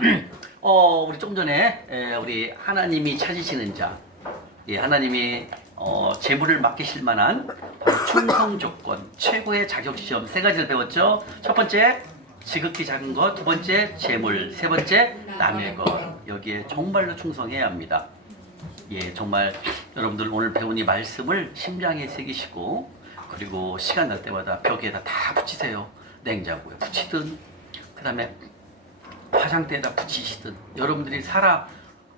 우리 좀 전에 우리 하나님이 찾으시는 자, 하나님이 재물을 맡기실 만한 충성 조건, 최고의 자격 시험 세 가지를 배웠죠. 첫 번째, 지극히 작은 것. 두 번째, 재물. 세 번째, 남의 것. 여기에 정말로 충성해야 합니다. 정말 여러분들 오늘 배운 이 말씀을 심장에 새기시고, 그리고 시간 날 때마다 벽에다 다 붙이세요. 냉장고에 붙이든, 그 다음에 화장대에다 붙이시든, 여러분들이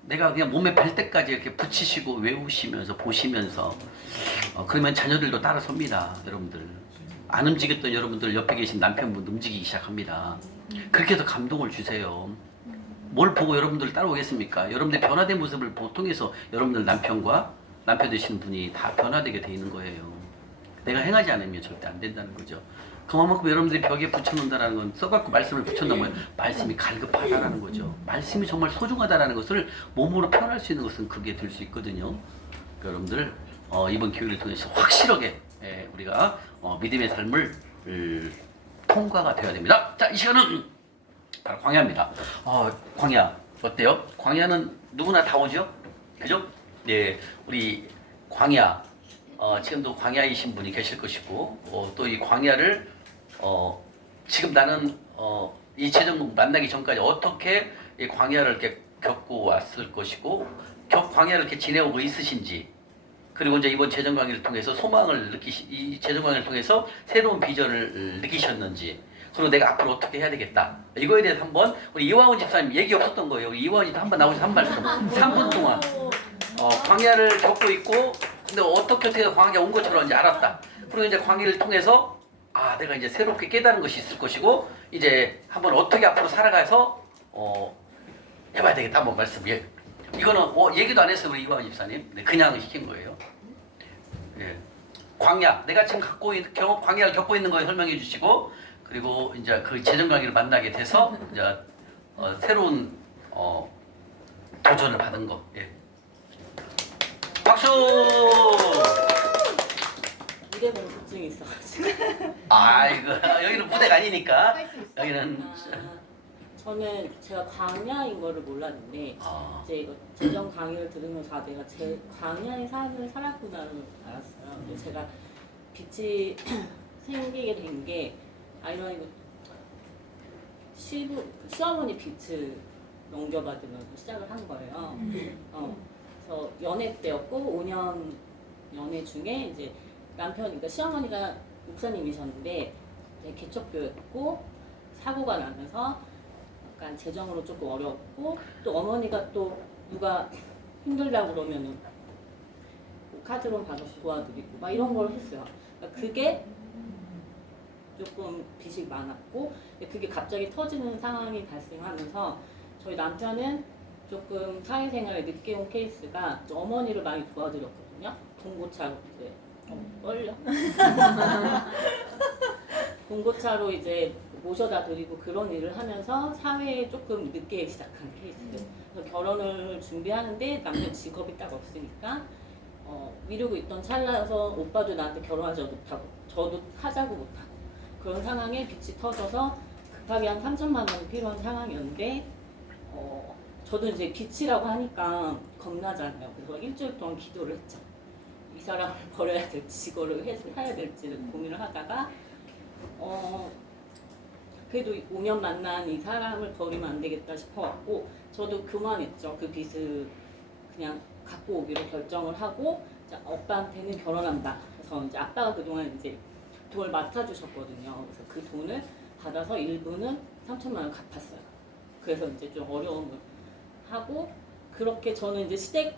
내가 그냥 몸에 뵐 때까지 이렇게 붙이시고 외우시면서 보시면서, 그러면 자녀들도 따라섭니다. 여러분들 안 움직였던 여러분들 옆에 계신 남편분 움직이기 시작합니다. 그렇게 해서 감동을 주세요. 뭘 보고 여러분들 따라오겠습니까? 여러분들 변화된 모습을 통해서 여러분들 남편 되시는 분이 다 변화되게 돼 있는 거예요. 내가 행하지 않으면 절대 안 된다는 거죠. 그만큼 여러분들이 벽에 붙여놓는다는 건, 써갖고 말씀을 붙여놓으면 말씀이 갈급하다라는 거죠. 말씀이 정말 소중하다라는 것을 몸으로 표현할 수 있는 것은 그게 될 수 있거든요. 여러분들 이번 교육을 통해서 확실하게 우리가 믿음의 삶을 통과가 되어야 됩니다. 자, 이 시간은 바로 광야입니다. 광야 어때요? 광야는 누구나 다 오죠? 그죠? 우리 광야, 지금도 광야이신 분이 계실 것이고, 또 이 광야를 지금 나는 이 재정국 만나기 전까지 어떻게 이 광야를 이렇게 겪고 왔을 것이고, 광야를 이렇게 지내오고 있으신지, 그리고 이제 이번 재정 강의를 통해서 이 재정 강의를 통해서 새로운 비전을 느끼셨는지, 그리고 내가 앞으로 어떻게 해야 되겠다, 이거에 대해서 한번 우리 이화원 집사님 얘기 없었던 거예요. 우리 이화원님도 한번 나오셔서 한 말씀 3분 동안 광야를 겪고 있고, 근데 어떻게 광야가 온 것처럼 이제 알았다. 그리고 이제 광야를 통해서 내가 이제 새롭게 깨달은 것이 있을 것이고, 이제 한번 어떻게 앞으로 살아가서 해봐야 되겠다. 한번 말씀. 이거는 얘기도 안 했어요, 우리 이화원 집사님. 그냥 시킨 거예요. 광야, 내가 지금 광야를 겪고 있는 거 설명해 주시고, 그리고 이제 그 재정 강의를 만나게 돼서 이제 새로운 도전을 받은 거. 박수! 무대 보는 걱정이 있어가지고. 이거 여기는 무대가 아니니까. 여기는 저는 제가 광야인 거를 몰랐는데 이제 이거 재정 강의를 들으면서 내가 제 광야의 삶을 살았구나를 알았어요. 근데 제가 빛이 생기게 된 게 아이러니고 시어머니 빛을 넘겨받으면서 시작을 한 거예요. 그래서 연애 때였고 5년 연애 중에 이제 그러니까 시어머니가 목사님이셨는데 개척교였고 사고가 나면서 약간 재정으로 조금 어렵고, 또 어머니가 또 누가 힘들다고 그러면은 카드론 받아서 도와드리고 막 이런 걸 했어요. 그러니까 그게 조금 빚이 많았고, 그게 갑자기 터지는 상황이 발생하면서 저희 남편은 조금 사회생활에 늦게 온 케이스가 어머니를 많이 도와드렸거든요. 봉고차로 이제 떨려. 봉고차로 이제 모셔다 드리고 그런 일을 하면서 사회에 조금 늦게 시작한 케이스. 그래서 결혼을 준비하는데 남편 직업이 딱 없으니까 미루고 있던 찰나여서 오빠도 나한테 결혼하지 못하고 저도 하자고 못하고 그런 상황에 빚이 터져서 급하게 한 3천만 원이 필요한 상황이었는데 저도 이제 빚이라고 하니까 겁나잖아요. 그래서 일주일 동안 기도를 했죠. 이 사람을 버려야 될지 이거를 해야 될지를 고민을 하다가 그래도 5년 만난 이 사람을 버리면 안 되겠다 싶어갖고 저도 교만했죠. 그 빚을 그냥 갖고 오기로 결정을 하고 오빠한테는 결혼한다. 그래서 이제 아빠가 그동안 이제 돈을 맡아주셨거든요. 그래서 그 돈을 받아서 일부는 3천만 원 갚았어요. 그래서 이제 좀 어려움을 하고, 그렇게 저는 이제 시댁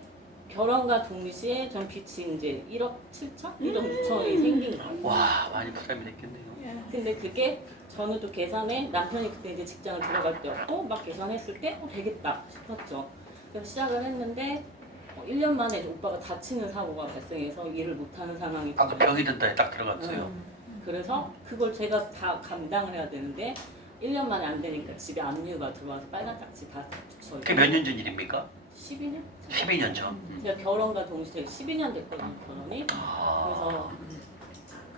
결혼과 동시에 전 빚이 이제 1억 7천? 1억 6천이 생긴 거예요. 와, 많이 부담이 됐겠네요. 근데 그게 저는 또 계산에 남편이 그때 이제 직장을 들어갈 때였고 막 계산했을 때 되겠다 싶었죠. 그래서 시작을 했는데 1년 만에 이제 오빠가 다치는 사고가 발생해서 일을 못하는 상황이 아까 병이 든다에 딱 들어갔어요. 그래서 그걸 제가 다 감당을 해야 되는데 1년 만에 안 되니까 집에 압류가 들어와서 빨간 딱지 다 붙여요. 그게 몇 년 전 일입니까? 12년? 12년 전. 제가 결혼과 동시에 12년 됐거든요, 결혼이. 그래서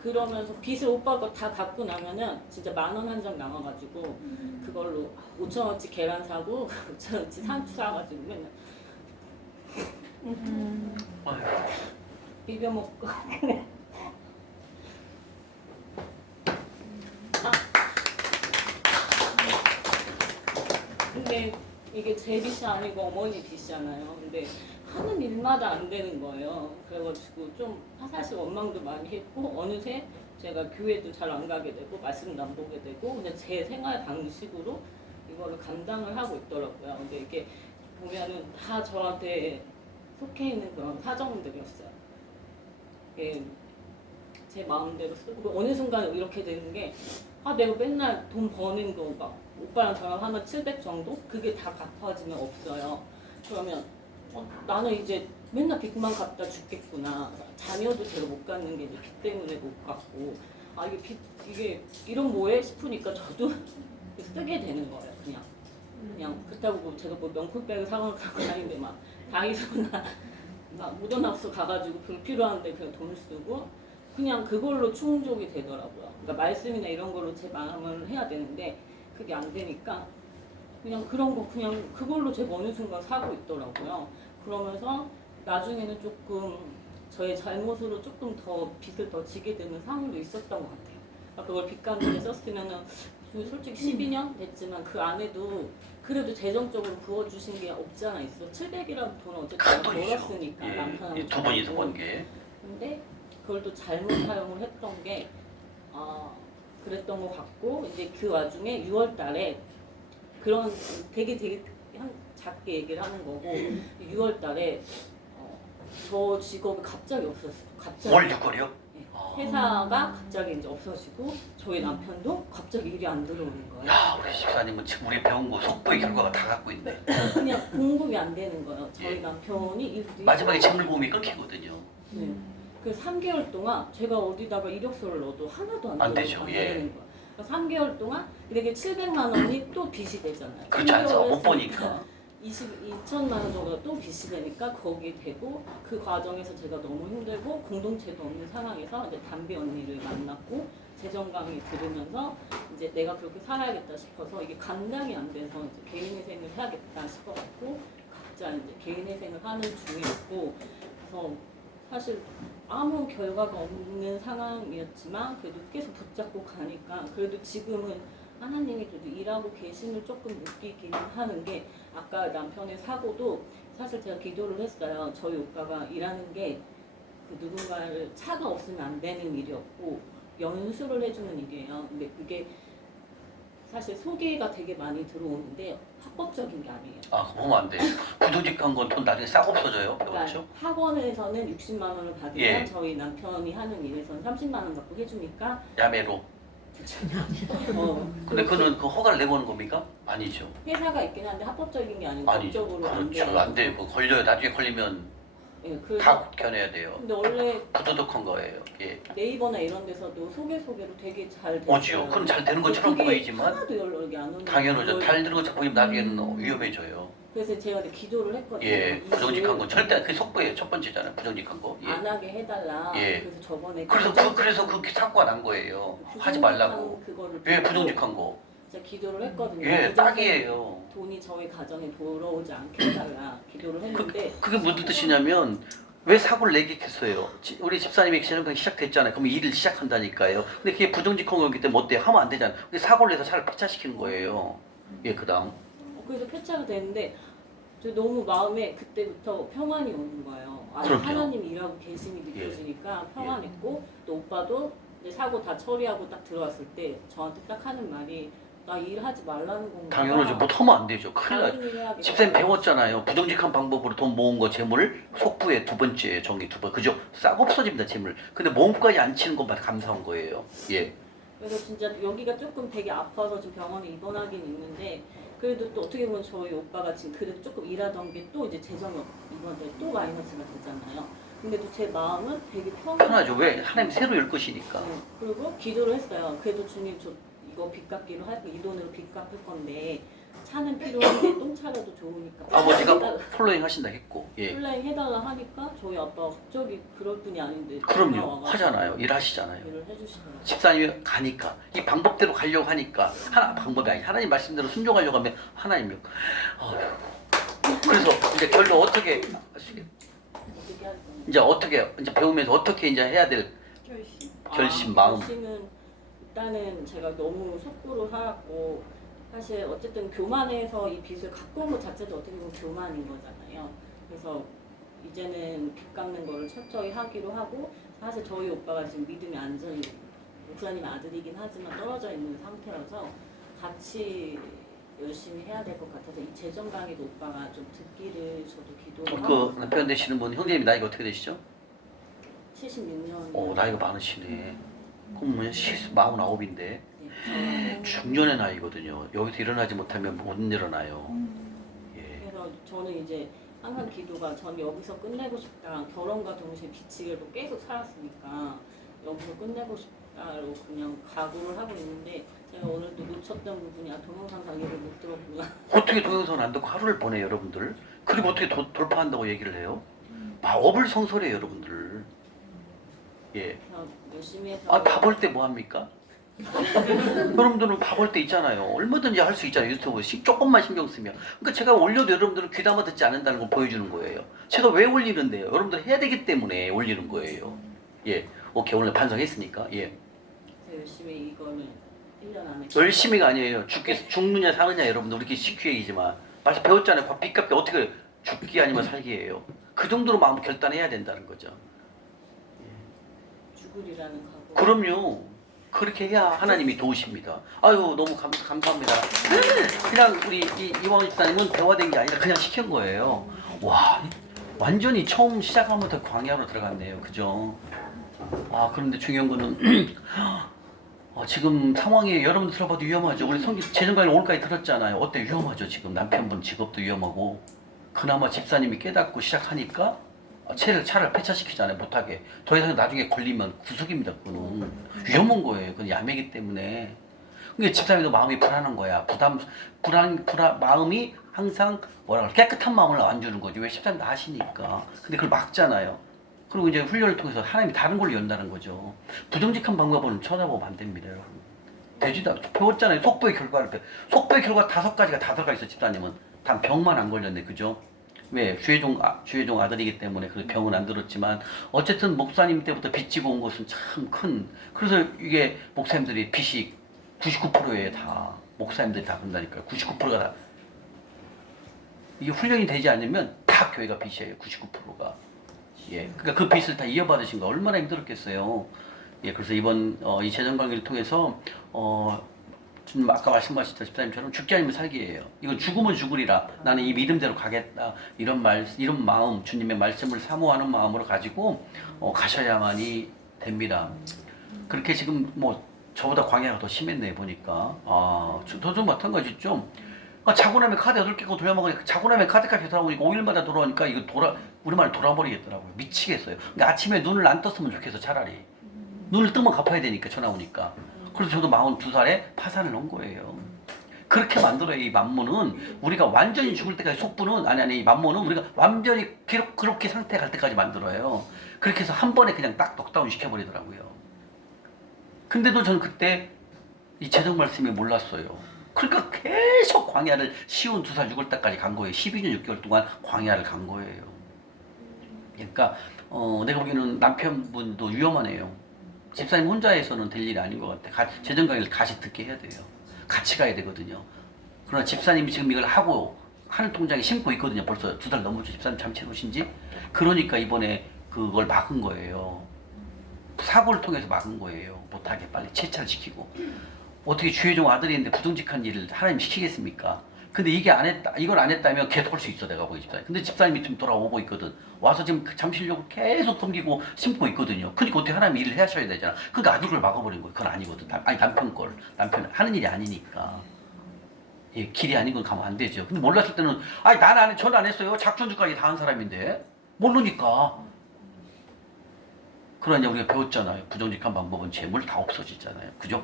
그러면서 빚을 오빠가 다 갚고 나면은 진짜 10,000원 한 장 남아가지고 그걸로 5,000원치 계란 사고 5,000원치 상추 사가지고 맨날 아유, 비벼 먹고. 근데 이게 제 빚이 아니고 어머니 빚이잖아요. 근데 하는 일마다 안 되는 거예요. 그래가지고 좀 사실 원망도 많이 했고 어느새 제가 교회도 잘 안 가게 되고 말씀도 안 보게 되고 그냥 제 생활 방식으로 이거를 감당을 하고 있더라고요. 근데 이게 보면은 다 저한테 속해 있는 그런 사정들이었어요. 예, 제 마음대로 쓰고 어느 순간 이렇게 되는 게 내가 맨날 돈 버는 거 막 오빠랑 저랑 하면 700 정도? 그게 다 갚아지면 없어요. 그러면 나는 이제 맨날 빚만 갚다 죽겠구나. 자녀도 제가 못 갖는 게 이제 빚 때문에 못 갖고 이게 이런 뭐해 싶으니까 저도 쓰게 되는 거예요. 그냥 그렇다고 뭐 제가 뭐 명품백을 사고 다니는데 막 다이소나 막 모던하우스 가가지고 불필요한데 그냥 돈을 쓰고 그냥 그걸로 충족이 되더라고요. 그러니까 말씀이나 이런 걸로 제 마음을 해야 되는데 그게 안 되니까 그냥 그런 거 그냥 그걸로 제가 어느 순간 사고 있더라고요. 그러면서 나중에는 조금 저의 잘못으로 조금 더 빚을 더 지게 되는 상황도 있었던 것 같아요. 그러니까 그걸 빚 갚는 데 썼으면은 솔직히 12년 됐지만 그 안에도 그래도 재정적으로 부어주신 게 없지 않아 있어. 700이라는 돈은 어쨌든 큰 돈이죠. 벌었으니까 예, 남편하고 두 분이서 저하고. 번 게. 근데 그걸 또 잘못 사용을 했던 게 그랬던 것 같고 이제 그 와중에 6월 달에 그런 되게 작게 얘기를 하는 거고 6월 달에 저 직업이 갑자기 없었어요. 갑자기. 월 6월이요? 네. 회사가 갑자기 이제 없어지고 저희 남편도 갑자기 일이 안 들어오는 거예요. 야, 우리 집사님은 지금 우리 배운 거 속보의 결과가 다 갖고 있네. 그냥 공급이 안 되는 거예요. 저희 예. 남편이 일도 마지막에 재물보험이 끊기거든요. 네. 그 3개월 동안 제가 어디다가 이력서를 넣어도 하나도 안 되죠. 안 예. 되는 거예요. 3개월 동안 이렇게 700만 원이 또 빚이 되잖아요. 그렇지 않죠. 못 보니까. 2천만 원 정도가 또 빚이 되니까 거기 되고 그 과정에서 제가 너무 힘들고 공동체도 없는 상황에서 이제 담비 언니를 만났고 재정 강의 들으면서 이제 내가 그렇게 살아야겠다 싶어서 이게 감당이 안 돼서 이제 개인회생을 해야겠다 싶어갖고 각자 이제 개인회생을 하는 중이었고 그래서 사실 아무 결과가 없는 상황이었지만 그래도 계속 붙잡고 가니까 그래도 지금은 하나님이 그래도 일하고 계심을 조금 느끼기는 하는 게 아까 남편의 사고도 사실 제가 기도를 했어요. 저희 오빠가 일하는 게 그 누군가를 차가 없으면 안 되는 일이었고 연수를 해주는 일이에요. 근데 그게 사실 소개가 되게 많이 들어오는데 합법적인 게 아니에요. 아, 그거 보면 안 돼. 부도직한 건 돈 나중에 싹 없어져요. 그러니까 그렇죠? 학원에서는 60만 원을 받으면 예. 저희 남편이 하는 일에서는 30만 원 갖고 해주니까 야매로. 근데 그거는 그 허가를 내보는 겁니까? 아니죠. 회사가 있긴 한데 합법적인 게 아니고 아니죠. 법적으로 안 그렇죠. 돼요. 안 돼. 그거 걸려요. 나중에 걸리면 예, 그래서 다 견해야 돼요. 근데 원래 부도덕한 거예요. 예. 네이버나 이런 데서도 소개로 되게 잘 됐어요. 오지요. 그건 잘 되는 것처럼 그게 보이지만 하나도 연락이 안 오는 당연하죠. 걸- 잘 되는 것처럼 보이면 나중에는 위험해져요. 그래서 제가 이제 기도를 했거든요. 예. 이 부정직한 일 건 절대 그게 속보예요. 첫 번째잖아요. 부정직한 거. 예. 안 하게 해달라. 예. 그래서 저번에 그래서 그 사고가 난 거예요. 하지 말라고. 그거를 왜 보고 부정직한 거? 제가 기도를 했거든요. 예, 부정직한 딱이에요. 돈이 저희 가정에 돌아오지 않게 해달라 기도를 했는데 그게 무슨 뜻이냐면 왜 사고를 내게 했어요? 우리 집사님의 신앙이 시작됐잖아요. 그럼 일을 시작한다니까요. 근데 그게 부정직한 거기 때문에 어때요? 하면 안 되잖아요. 근데 사고를 내서 차를 폐차시키는 거예요. 예, 그다음. 그래서 폐차가 됐는데 저 너무 마음에 그때부터 평안이 오는 거예요. 그럼요. 하나님이 일하고 계심이 느껴지니까 평안했고 또 오빠도 이제 사고 다 처리하고 딱 들어왔을 때 저한테 딱 하는 말이 나 일하지 말라는 건가? 당연하죠. 뭐 하면 안 되죠. 큰일 나죠. 다른 일 해야겠다. 집사님 배웠잖아요. 부정직한 방법으로 돈 모은 거 재물을 속부의 두 번째 정의 두 번. 그죠? 싹 없어집니다 재물. 근데 모험까지 안 치는 것만 감사한 거예요. 예. 그래서 진짜 여기가 조금 되게 아파서 지금 병원에 입원하긴 있는데 그래도 또 어떻게 보면 저희 오빠가 지금 그래도 조금 일하던 게 또 이제 재정이 이번에 또 마이너스가 되잖아요. 근데 또 제 마음은 되게 편하죠. 왜? 하나님 새로 열 것이니까. 네. 그리고 기도를 했어요. 그래도 주님 저 이거 빚 갚기로 할거 이 돈으로 빚 갚을 건데 차는 필요한데 똥차라도 좋으니까 아버지가 폴로잉 하신다 했고. 예. 플레이 해달라 하니까 저희 아빠가 갑자기 그럴 분이 아닌데 그럼요. 전화와가지고 하잖아요. 일하시잖아요. 일을 해주시더라고요. 집사님이 가니까 이 방법대로 가려고 하니까 방법이 아니 하나님 말씀대로 순종하려고 하면 하나님이 그래서 이제 결론 어떻게 어떻게 할 거냐. 이제 어떻게 이제 배우면서 어떻게 이제 해야 될 결심, 마음. 결심은 일단은 제가 너무 속구로 살았고 사실 어쨌든 교만해서 이 빚을 갖고 온 것 자체도 어떻게 보면 교만인 거잖아요. 그래서 이제는 빚 갚는 거를 철저히 하기로 하고 사실 저희 오빠가 지금 믿음이 완전히 목사님의 아들이긴 하지만 떨어져 있는 상태라서 같이 열심히 해야 될 것 같아서 이 재정 강의도 오빠가 좀 듣기를 저도 기도를 하고 그 남편 되시는 분 형제님 나이가 어떻게 되시죠? 76년 오 나이가 많으시네. 그럼 49인데 네, 중년의 나이거든요. 여기서 일어나지 못하면 못 일어나요. 예. 그래서 저는 이제 항상 기도가 전 여기서 끝내고 싶다. 결혼과 동시에 비치기로 계속 살았으니까 여기서 끝내고 싶다로 그냥 각오를 하고 있는데 제가 오늘도 놓쳤던 부분이 동영상 강의를 못 들었구나. 어떻게 동영상 안 듣고 하루를 보내요 여러분들? 그리고 어떻게 돌파한다고 얘기를 해요? 업을 성설해요 여러분들. 예. 그래서 열심히 해서 밥 올 때 뭐 합니까? 여러분들은 밥 올 때 있잖아요. 얼마든지 할 수 있잖아요. 유튜브 조금만 신경 쓰면. 그러니까 제가 올려도 여러분들은 귀담아 듣지 않는다는 걸 보여주는 거예요. 제가 왜 올리는데요? 여러분들 해야 되기 때문에 올리는 거예요. 예. 오케이 오늘 반성했으니까. 예. 그래서 열심히 이거는 1년 안에 열심히가 아니에요. 죽느냐 사느냐 여러분들 우리 시큐 얘기지만 말씀 배웠잖아요. 빚값이 어떻게 죽기 아니면 살기예요. 그 정도로 마음 결단해야 된다는 거죠. 죽으리라는 각오. 그럼요. 그렇게 해야 하나님이 도우십니다. 아유 너무 감사합니다. 그냥 우리 이왕 집사님은 대화된 게 아니라 그냥 시킨 거예요. 와 완전히 처음 시작하면부터 광야로 들어갔네요. 그죠? 아 그런데 중요한 거는 지금 상황이 여러분 들어봐도 위험하죠. 우리 성기 재정관이 오늘까지 들었잖아요. 어때 위험하죠 지금 남편분 직업도 위험하고 그나마 집사님이 깨닫고 시작하니까 차를 폐차시키잖아요. 못하게. 더 이상 나중에 걸리면 구속입니다. 그거는 위험한 거예요. 그건 야매기 때문에. 그러니까 집사님도 마음이 불안한 거야. 마음이 항상 뭐라 그래 깨끗한 마음을 안 주는 거지. 왜 집사님 다 하시니까. 근데 그걸 막잖아요. 그리고 이제 훈련을 통해서 하나님이 다른 걸로 연다는 거죠. 부정직한 방법은 쳐다보면 안 됩니다, 여러분. 되지도 않죠. 배웠잖아요. 속보의 결과를. 속보의 결과 5가지가 다 들어가 있어, 집사님은. 단 병만 안 걸렸네, 그죠? 왜? 주혜종 아들이기 때문에 그 병은 안 들었지만, 어쨌든 목사님 때부터 빚지고 온 것은 참 큰, 그래서 이게 목사님들이 빚이 99%에 다, 목사님들이 다 그런다니까요. 99%가 다. 이게 훈련이 되지 않으면 다 교회가 빚이에요, 99%가. 예, 그러니까 그 빚을 다 이어받으신 거 얼마나 힘들었겠어요. 예, 그래서 이번 이 재정 관계를 통해서 좀 아까 말씀하셨던 집사님처럼 죽지 않으면 살기예요. 이건 죽으면 죽으리라. 나는 이 믿음대로 가겠다. 이런 마음, 주님의 말씀을 사모하는 마음으로 가지고 가셔야만이 됩니다. 그렇게 지금 뭐 저보다 광야가 더 심했네 보니까. 저도 마찬가지죠. 자고 나면 카드 8개고 돌려먹으니까 자고 나면 카드값이 돌아오니까 5일마다 돌아오니까 이거 우리말 돌아버리겠더라고요. 미치겠어요. 그러니까 아침에 눈을 안 떴으면 좋겠어 차라리. 눈을 뜨면 갚아야 되니까 전화 오니까. 그래서 저도 42살에 파산을 한 거예요. 그렇게 만들어야 이 만문은 우리가 완전히 죽을 때까지 속부는 이 만문은 우리가 완전히 그렇게 상태 갈 때까지 만들어요. 그렇게 해서 한 번에 그냥 딱 넉다운 시켜버리더라고요. 근데도 저는 그때 이 재정 말씀이 몰랐어요. 그러니까 계속 광야를 쉬운 2살 6월 때까지 간 거예요. 12년 6개월 동안 광야를 간 거예요. 그러니까 내가 보기에는 남편분도 위험하네요. 집사님 혼자 해서는 될 일이 아닌 것 같아. 재정 강의를 같이 듣게 해야 돼요. 같이 가야 되거든요. 그러나 집사님이 지금 이걸 하고 하늘 통장에 심고 있거든요. 벌써 2달 넘었죠. 집사님 잠시 오신 지. 그러니까 이번에 그걸 막은 거예요. 사고를 통해서 막은 거예요. 못하게 빨리 채찰시키고. 어떻게 주혜종 아들인데 부정직한 일을 하나님 시키겠습니까? 근데 이걸 안 했다면 계속 할 수 있어, 내가 보기 집사님. 근데 집사님이 지금 돌아오고 있거든. 와서 지금 잠실려고 계속 섬기고 심고 있거든요. 그러니까 어떻게 하나님 일을 하셔야 되잖아. 그러니까 아들 걸 막아버린 거예요. 그건 아니거든. 남편 하는 일이 아니니까. 예, 길이 아닌 건 가면 안 되죠. 근데 몰랐을 때는, 전 안 했어요. 작전주까지 다 한 사람인데. 모르니까. 그러나 이제 우리가 배웠잖아요. 부정직한 방법은 재물 다 없어지잖아요. 그죠?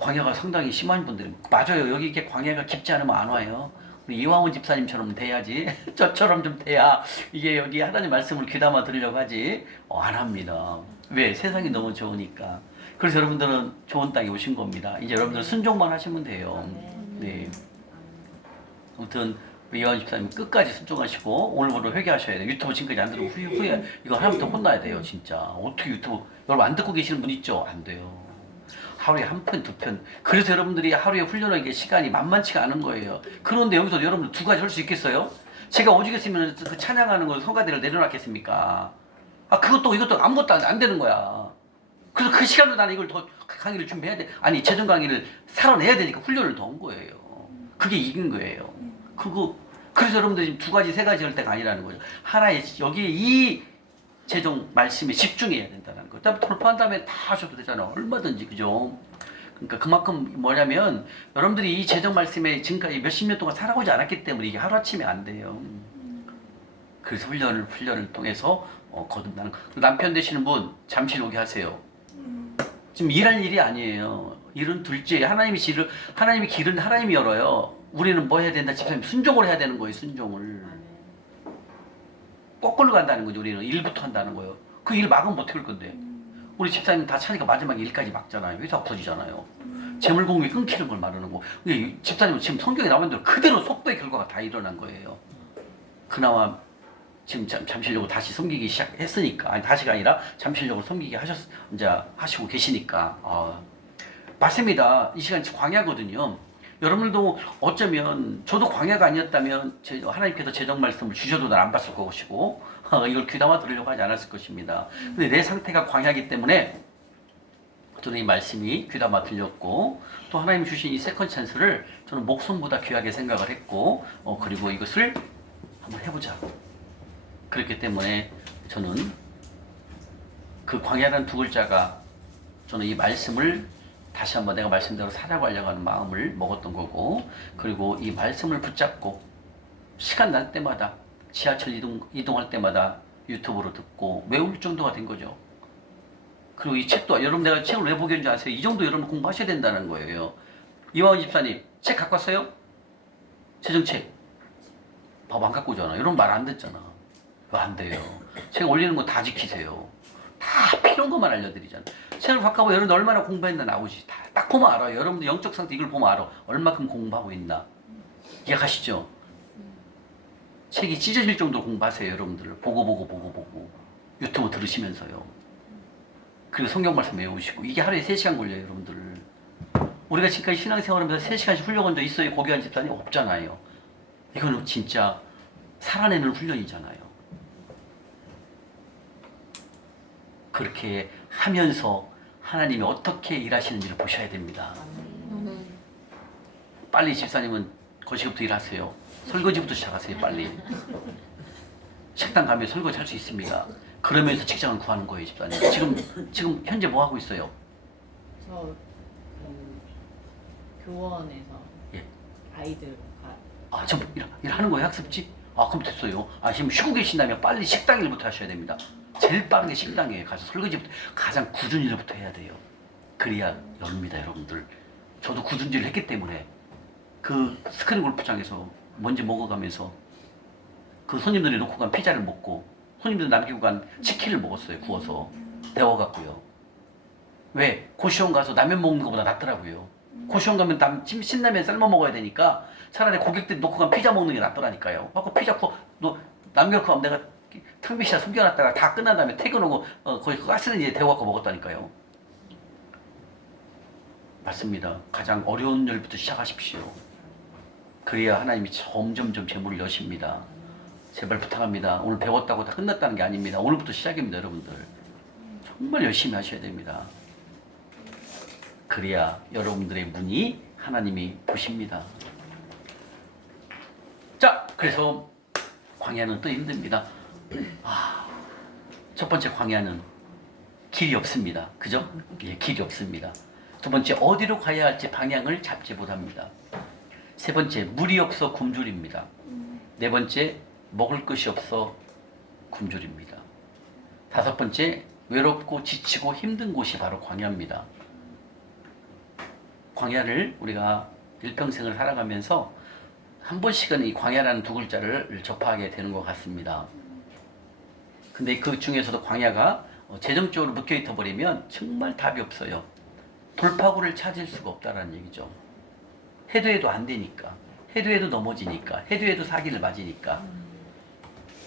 광야가 상당히 심한 분들이 맞아요. 여기 이렇게 광야가 깊지 않으면 안 와요. 우리 이화원 집사님처럼 돼야지. 저처럼 좀 돼야 이게 여기 하나님 말씀을 귀담아 들으려고 하지. 안 합니다. 왜? 세상이 너무 좋으니까. 그래서 여러분들은 좋은 땅에 오신 겁니다. 이제 여러분들 순종만 하시면 돼요. 네. 아무튼 우리 이화원 집사님 끝까지 순종하시고 오늘부로 회개하셔야 돼요. 유튜브 지금까지 안 들으면 후에 이거 하나부터 혼나야 돼요. 진짜. 어떻게 유튜브 여러분 안 듣고 계시는 분 있죠? 안 돼요. 하루에 한 편, 두 편. 그래서 여러분들이 하루에 훈련하기에 시간이 만만치가 않은 거예요. 그런데 여기서 여러분들 두 가지 할 수 있겠어요? 제가 오죽했으면 그 찬양하는 걸 성가대를 내려놨겠습니까? 그것도 이것도 아무것도 안 되는 거야. 그래서 그 시간으로 나는 이걸 더 강의를 준비해야 돼. 아니, 재정 강의를 살아내야 되니까 훈련을 더 한 거예요. 그게 이긴 거예요. 그래서 여러분들이 지금 두 가지, 세 가지 할 때가 아니라는 거죠. 하나의, 여기 이 재정 말씀에 집중해야 된다는 거. 그다음에 돌파한 다음에 다 하셔도 되잖아. 얼마든지, 그죠? 그러니까 그만큼 뭐냐면 여러분들이 이 재정 말씀에 지금까지 몇십 년 동안 살아오지 않았기 때문에 이게 하루아침에 안 돼요. 그래서 훈련을 통해서 거듭나는 거. 남편 되시는 분 잠시 오게 하세요. 지금 일할 일이 아니에요. 일은 둘째. 하나님이 길은 하나님이 열어요. 우리는 뭐 해야 된다? 집사님 순종을 해야 되는 거예요. 순종을. 거꾸로 간다는 거죠. 우리는 일부터 한다는 거예요. 그 일 막으면 못 해올 건데. 우리 집사님 다 차니까 마지막에 일까지 막잖아요. 회사 없어지잖아요. 재물 공급이 끊기는 걸 말하는 거. 집사님은 지금 성경에 나온 대로 그대로 속도의 결과가 다 일어난 거예요. 그나마 지금 잠시적으로 다시 섬기기 시작했으니까, 아니 다시가 아니라 잠시적으로 섬기기 하시고 계시니까. 맞습니다. 이 시간 광야거든요. 여러분들도 어쩌면 저도 광야가 아니었다면 하나님께서 재정 말씀을 주셔도 날 안 봤을 것이고 이걸 귀담아 들으려고 하지 않았을 것입니다. 근데 내 상태가 광야이기 때문에 저는 이 말씀이 귀담아 들렸고 또 하나님 주신 이 세컨 찬스를 저는 목숨보다 귀하게 생각을 했고 그리고 이것을 한번 해보자. 그렇기 때문에 저는 그 광야라는 두 글자가 저는 이 말씀을 다시 한번 내가 말씀대로 살아가려고 하는 마음을 먹었던 거고, 그리고 이 말씀을 붙잡고 시간 날 때마다 지하철 이동할 때마다 유튜브로 듣고 외울 정도가 된 거죠. 그리고 이 책도 여러분 내가 책을 왜 보게 했는지 아세요? 이 정도 여러분 공부하셔야 된다는 거예요. 이화원 집사님 책 갖고 왔어요? 재정책 밥 안 갖고 오잖아. 여러분 말 안 듣잖아. 왜 안 돼요? 책 올리는 거 다 지키세요. 다 필요한 것만 알려드리잖아. 책을 바꿔보면 여러분들 얼마나 공부했나 나오지. 딱 보면 알아요. 여러분들 영적 상태 이걸 보면 알아. 얼마큼 공부하고 있나. 이해가시죠? 책이 찢어질 정도로 공부하세요. 여러분들 보고 유튜브 들으시면서요. 그리고 성경 말씀 외우시고. 이게 하루에 3시간 걸려요. 여러분들. 우리가 지금까지 신앙생활하면서 3시간씩 훈련한 적 있어요? 고귀한 집사님? 없잖아요. 이거는 진짜 살아내는 훈련이잖아요. 그렇게 하면서 하나님이 어떻게 일하시는지를 보셔야 됩니다. 빨리 집사님은 거시부터 일하세요. 설거지부터 시작하세요. 빨리. 식당 가면 설거지 할 수 있습니다. 그러면서 직장을 구하는 거예요. 집사님. 지금 현재 뭐 하고 있어요? 저 교원에서 예. 아이들과 지금 일하는 거예요? 학습지? 그럼 됐어요. 지금 쉬고 계신다면 빨리 식당 일부터 하셔야 됩니다. 제일 빠르게 식당에 가서 설거지부터 가장 굳은 일부터 해야 돼요. 그래야 엽니다, 여러분들. 저도 굳은 일을 했기 때문에 그 스크린 골프장에서 먼지 먹어가면서 그 손님들이 놓고 간 피자를 먹고 손님들 남기고 간 치킨을 먹었어요. 구워서 데워갖고요. 왜? 고시원 가서 라면 먹는 것보다 낫더라고요. 고시원 가면 신라면 삶아 먹어야 되니까 차라리 고객들이 놓고 간 피자 먹는 게 낫더라니까요. 피자 남겨놓고 하면 내가 탕비실에 숨겨놨다가 다 끝난 다음에 퇴근하고 거기 가스레인지에 데워갖고 먹었다니까요. 맞습니다. 가장 어려운 일부터 시작하십시오. 그래야 하나님이 점점점 재물을 여십니다. 제발 부탁합니다. 오늘 배웠다고 다 끝났다는 게 아닙니다. 오늘부터 시작입니다. 여러분들 정말 열심히 하셔야 됩니다. 그래야 여러분들의 문이 하나님이 보십니다. 자, 그래서 광야는 또 힘듭니다. 첫 번째 광야는 길이 없습니다. 그죠? 예, 길이 없습니다. 두 번째, 어디로 가야 할지 방향을 잡지 못합니다. 세 번째, 물이 없어 굶주립니다. 네 번째, 먹을 것이 없어 굶주립니다. 다섯 번째, 외롭고 지치고 힘든 곳이 바로 광야입니다. 광야를 우리가 일평생을 살아가면서 한 번씩은 이 광야라는 두 글자를 접하게 되는 것 같습니다. 근데 그 중에서도 광야가 재정적으로 묶여 있어 버리면 정말 답이 없어요. 돌파구를 찾을 수가 없다라는 얘기죠. 해도 해도 안 되니까, 해도 해도 넘어지니까, 해도 해도 사기를 맞으니까.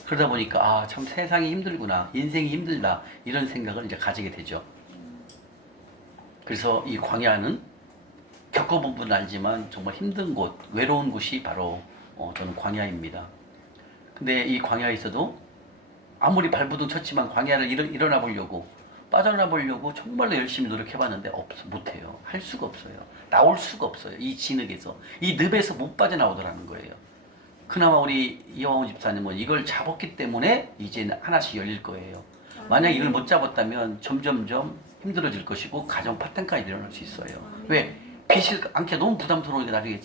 그러다 보니까 아, 참 세상이 힘들구나, 인생이 힘들다, 이런 생각을 이제 가지게 되죠. 그래서 이 광야는 겪어본 분은 알지만 정말 힘든 곳, 외로운 곳이 바로 저는 광야입니다. 근데 이 광야에서도 아무리 발부둥 쳤지만 광야를 일어나 보려고, 빠져나 보려고 정말로 열심히 노력해봤는데 못해요. 할 수가 없어요. 나올 수가 없어요. 이 진흙에서, 이 늪에서 못 빠져나오더라는 거예요. 그나마 우리 이화원 집사님은 이걸 잡았기 때문에 이제 하나씩 열릴 거예요. 만약 이걸 못 잡았다면 점점점 힘들어질 것이고 가정 파탄까지 일어날 수 있어요. 왜? 빚을 안게 너무 부담스러우니까 나중에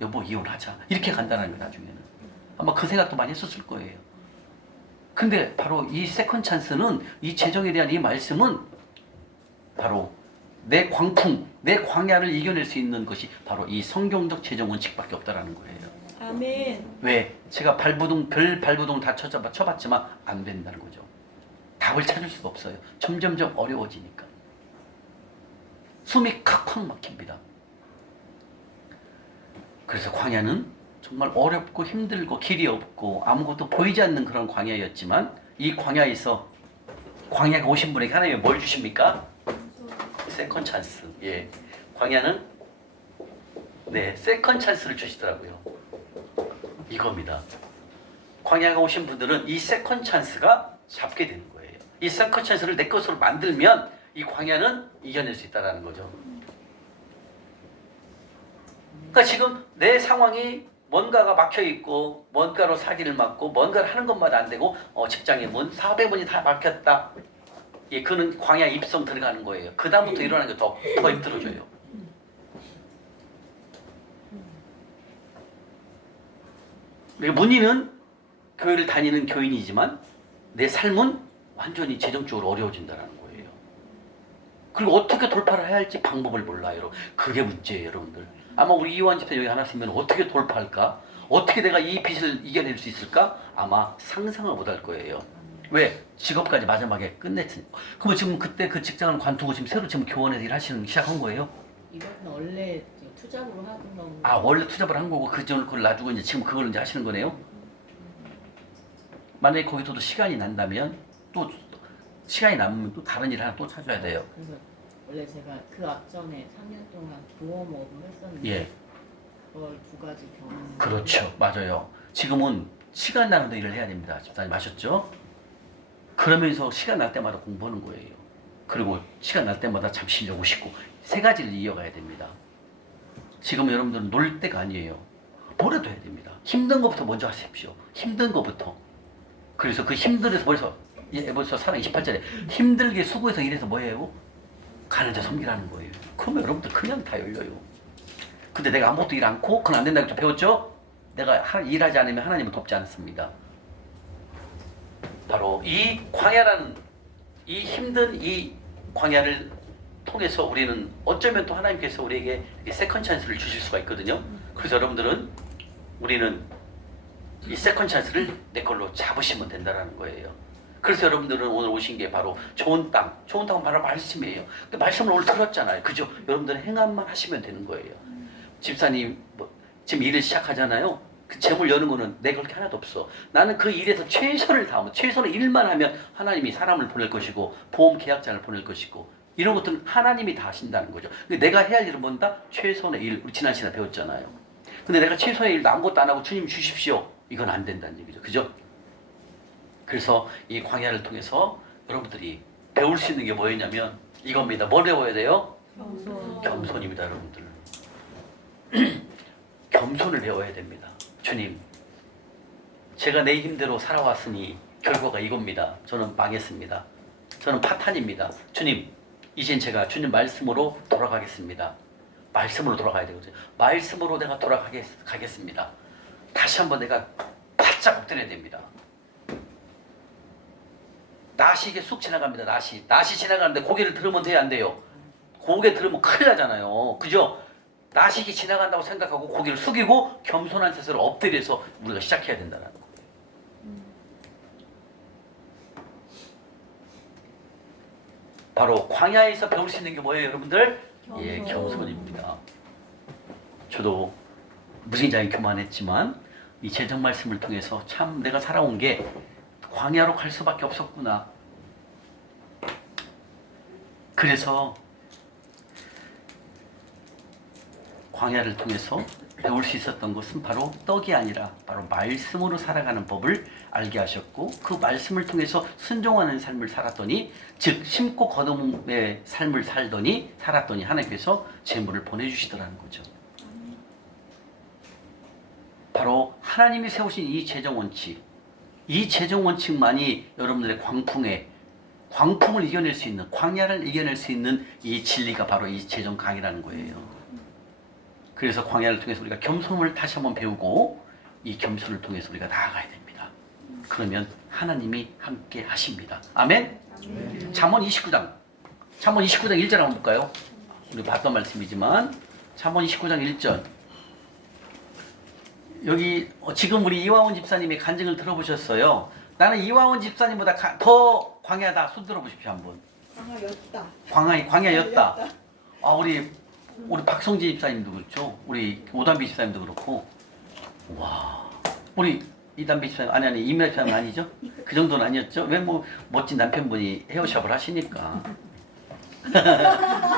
여보 이혼하자 이렇게 간다는 거예요. 나중에는 아마 그 생각도 많이 했었을 거예요. 근데 바로 이 세컨 찬스는, 이 재정에 대한 이 말씀은 바로 내 광풍, 내 광야를 이겨낼 수 있는 것이 바로 이 성경적 재정 원칙밖에 없다라는 거예요. 아멘. 왜? 제가 별 발부동 다 쳐봤지만 안 된다는 거죠. 답을 찾을 수가 없어요. 점점점 어려워지니까. 숨이 칵칵 막힙니다. 그래서 광야는 정말 어렵고 힘들고 길이 없고 아무것도 보이지 않는 그런 광야였지만, 이 광야에서 광야가 오신 분에게 하나님이 뭘 주십니까? 세컨 찬스. 예, 광야는 세컨 찬스를 주시더라고요. 이겁니다. 광야가 오신 분들은 이 세컨 찬스가 잡게 되는 거예요. 이 세컨 찬스를 내 것으로 만들면 이 광야는 이겨낼 수 있다는 거죠. 그러니까 지금 내 상황이 뭔가가 막혀있고, 뭔가로 사기를 맞고, 뭔가를 하는 것마다 안 되고, 직장의 문, 사업의 문이 다 막혔다. 예, 그는 광야 입성 들어가는 거예요. 그 다음부터 일어나는 게 더 힘들어져요. 문의는 교회를 다니는 교인이지만 내 삶은 완전히 재정적으로 어려워진다는 거예요. 그리고 어떻게 돌파를 해야 할지 방법을 몰라요. 그게 문제예요, 여러분들. 아마 우리 이완 집사 여기 하나 쓰면 어떻게 돌파할까? 어떻게 내가 이 빚을 이겨낼 수 있을까? 아마 상상을 못 할 거예요. 왜? 직업까지 마지막에 끝냈으니까. 그럼 지금 그때 그 직장을 관두고 지금 새로 지금 교원에서 일하시는 시작한 거예요? 이것은 원래 투잡으로 하던 거. 아, 원래 투잡을 한 거고 그 전에 그걸 놔두고 이제 지금 그걸 이제 하시는 거네요? 만약에 거기서도 시간이 난다면, 또 시간이 남으면 또 다른 일 하나 또 찾아야 돼요. 그래서 원래 제가 그 앞전에 3년 동안 보험업을 했었는데 예. 그걸 두 가지 경험. 그렇죠. 맞아요. 지금은 시간 나는 데 일을 해야 됩니다. 집사님 아셨죠? 그러면서 시간 날 때마다 공부하는 거예요. 그리고 시간 날 때마다 잠 쉬려고 쉬고, 세 가지를 이어가야 됩니다. 지금 여러분들은 놀 때가 아니에요. 뭐라도 해야 됩니다. 힘든 것부터 먼저 하십시오. 힘든 것부터. 그래서 그 힘들어서 벌써 사랑 28절에 힘들게 수고해서 일해서 뭐예요? 가는 자 섬기라는 거예요. 그러면 여러분들 그냥 다 열려요. 근데 내가 아무것도 일 않고 그건 안 된다고 좀 배웠죠? 내가 일하지 않으면 하나님은 돕지 않습니다. 바로 이 광야라는, 이 힘든 이 광야를 통해서 우리는 어쩌면 또 하나님께서 우리에게 세컨 찬스를 주실 수가 있거든요. 그래서 여러분들은, 우리는 이 세컨 찬스를 내 걸로 잡으시면 된다는 거예요. 그래서 여러분들은 오늘 오신 게 바로 좋은 땅은 바로 말씀이에요. 그 말씀을 오늘 들었잖아요. 그죠? 여러분들은 행함만 하시면 되는 거예요. 집사님 지금 일을 시작하잖아요. 그 재물 여는 거는 내 걸 게 하나도 없어. 나는 그 일에서 최선을 다하면, 최선의 일만 하면 하나님이 사람을 보낼 것이고 보험 계약자를 보낼 것이고, 이런 것들은 하나님이 다 하신다는 거죠. 근데 내가 해야 할 일은 뭔다? 최선의 일. 우리 지난 시간에 배웠잖아요. 근데 내가 최선의 일도 아무것도 안 하고 주님 주십시오, 이건 안 된다는 얘기죠. 그죠? 그래서 이 광야를 통해서 여러분들이 배울 수 있는 게 뭐였냐면 이겁니다. 뭘 배워야 돼요? 겸손입니다, 여러분들. 겸손을 배워야 됩니다. 주님, 제가 내 힘대로 살아왔으니 결과가 이겁니다. 저는 망했습니다. 저는 파탄입니다. 주님, 이젠 제가 주님 말씀으로 돌아가겠습니다. 말씀으로 돌아가야 되거든요. 말씀으로 내가 돌아가겠습니다. 다시 한번 내가 바짝 엎드려야 됩니다. 낫이 이게 쑥 지나갑니다. 낫이 지나가는데 고개를 들으면 돼요, 안 돼요? 고개 들으면 큰일 나잖아요. 그죠? 나식이 지나간다고 생각하고 고개를 숙이고 겸손한 자세로 엎드려서 우리가 시작해야 된다는 거예요. 바로 광야에서 배울 수 있는 게 뭐예요, 여러분들? 예, 겸손입니다. 저도 무신자인 교만했지만 이 제정 말씀을 통해서 참 내가 살아온 게 광야로 갈 수밖에 없었구나. 그래서 광야를 통해서 배울 수 있었던 것은 바로 떡이 아니라 바로 말씀으로 살아가는 법을 알게 하셨고, 그 말씀을 통해서 순종하는 삶을 살았더니, 즉 심고 거둠의 삶을 살았더니 하나님께서 재물을 보내주시더라는 거죠. 바로 하나님이 세우신 이 재정 원칙, 이 재정 원칙만이 여러분들의 광풍을 이겨낼 수 있는, 광야를 이겨낼 수 있는 이 진리가 바로 이 재정 강이라는 거예요. 그래서 광야를 통해서 우리가 겸손을 다시 한번 배우고 이 겸손을 통해서 우리가 나아가야 됩니다. 그러면 하나님이 함께 하십니다. 아멘? 잠언 29장 1절 한번 볼까요? 우리 봤던 말씀이지만 잠언 29장 1절. 여기 지금 우리 이화원 집사님의 간증을 들어보셨어요. 나는 이화원 집사님보다 더 광야다. 손 들어보십시오 한번. 광야였다. 아, 우리 박성진 집사님도 그렇죠. 우리 오담비 집사님도 그렇고. 와, 우리 이담비 집사님 아니 이민아 집사님 아니죠? 그 정도는 아니었죠? 왜 뭐 멋진 남편분이 헤어샵을 하시니까.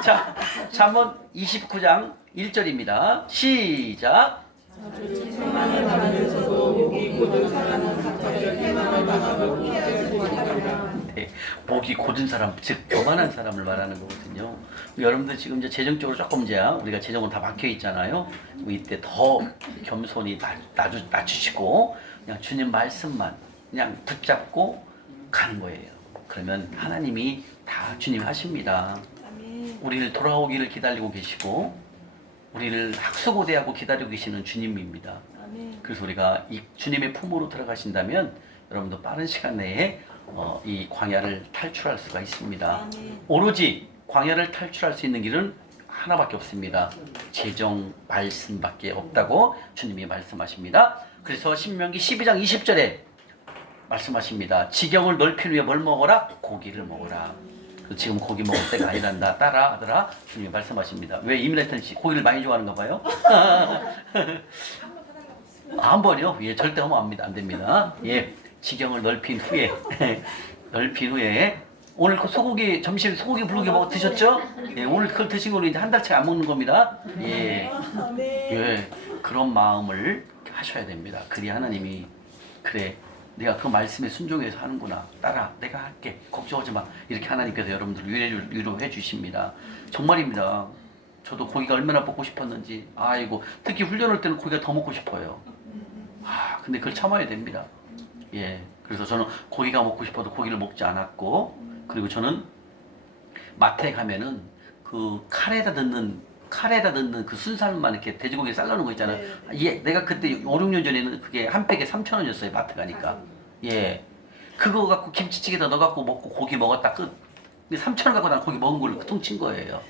자, 잠언 29장 1절입니다. 시작. 네, 목이 곧은 사람, 즉 교만한 사람을 말하는 거거든요. 여러분들 지금 이제 재정적으로 조금 이제 우리가 재정으로 다 막혀 있잖아요. 이때 더 겸손히 낮추시고 그냥 주님 말씀만 그냥 붙잡고 가는 거예요. 그러면 하나님이 다 주님 하십니다. 우리를 돌아오기를 기다리고 계시고 우리를 학수고대하고 기다리고 계시는 주님입니다. 그래서 우리가 이 주님의 품으로 들어가신다면 여러분도 빠른 시간 내에 이 광야를 탈출할 수가 있습니다. 오로지 광야를 탈출할 수 있는 길은 하나밖에 없습니다. 재정 말씀밖에 없다고 주님이 말씀하십니다. 그래서 신명기 12장 20절에 말씀하십니다. 지경을 넓힌 후에 뭘 먹어라? 고기를 먹어라. 지금 고기 먹을 때가 아니란다. 따라 아들아, 주님이 말씀하십니다. 왜 이민혜턴 씨 고기를 많이 좋아하는가 봐요? 한 번요? 예, 절대 하면 안 됩니다. 예, 지경을 넓힌 후에 오늘 그 소고기 점심 소고기 불고기 드셨죠? 예, 오늘 그걸 드신 거는 이제 한 달째 안 먹는 겁니다. 예, 예, 그런 마음을 하셔야 됩니다. 그리 하나님이 그래. 내가 그 말씀에 순종해서 하는구나. 따라 내가 할게. 걱정하지 마. 이렇게 하나님께서 여러분들을 위로해 주십니다. 정말입니다. 저도 고기가 얼마나 먹고 싶었는지. 아이고, 특히 훈련할 때는 고기가 더 먹고 싶어요. 근데 그걸 참아야 됩니다. 예, 그래서 저는 고기가 먹고 싶어도 고기를 먹지 않았고, 그리고 저는 마트에 가면은 그 칼에다 넣는 그 순살만 이렇게 돼지고기 쌀라는 거 있잖아요. 예, 내가 그때 5, 6년 전에는 그게 한 팩에 3,000원이었어요. 마트 가니까. 예, 그거 갖고 김치찌개다 넣어갖고 먹고 고기 먹었다 끝. 근데 3,000원 갖고 난 고기 먹은 걸로 퉁친 거예요.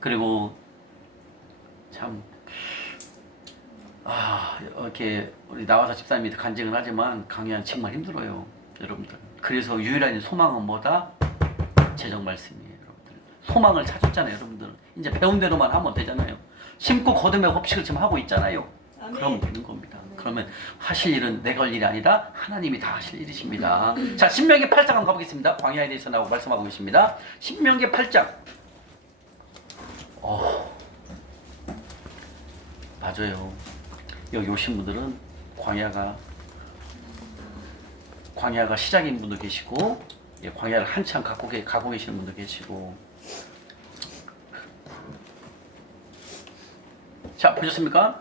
그리고 참 이렇게 우리 나와서 집사님이 간증을 하지만 강연 정말 힘들어요, 여러분들. 그래서 유일한 소망은 뭐다? 재정 말씀이에요. 소망을 찾았잖아요, 여러분들. 이제 배운 대로만 하면 되잖아요. 심고 거듭의 법칙을 지금 하고 있잖아요. 그러면 되는 겁니다. 그러면 하실 일은 내가 할 일이 아니라 하나님이 다 하실 일이십니다. 자, 신명기 8장 한번 가보겠습니다. 광야에 대해서 나오고 말씀하고 계십니다. 신명기 8장. 맞아요. 여기 오신 분들은 광야가 시작인 분도 계시고, 예, 광야를 한참 가고 계시는 분도 계시고. 자, 보셨습니까?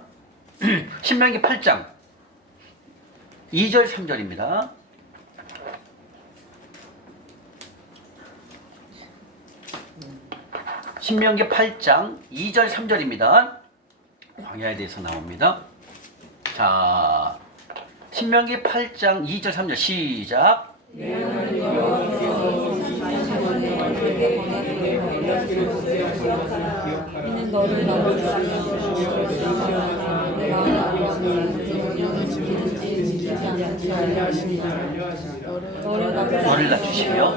신명기 8장 2절 3절입니다. 신명기 8장 2절 3절입니다. 광야에 대해서 나옵니다. 자, 신명기 8장 2절 3절 시작. 너를 나로 주시며 내 너를 낮추시며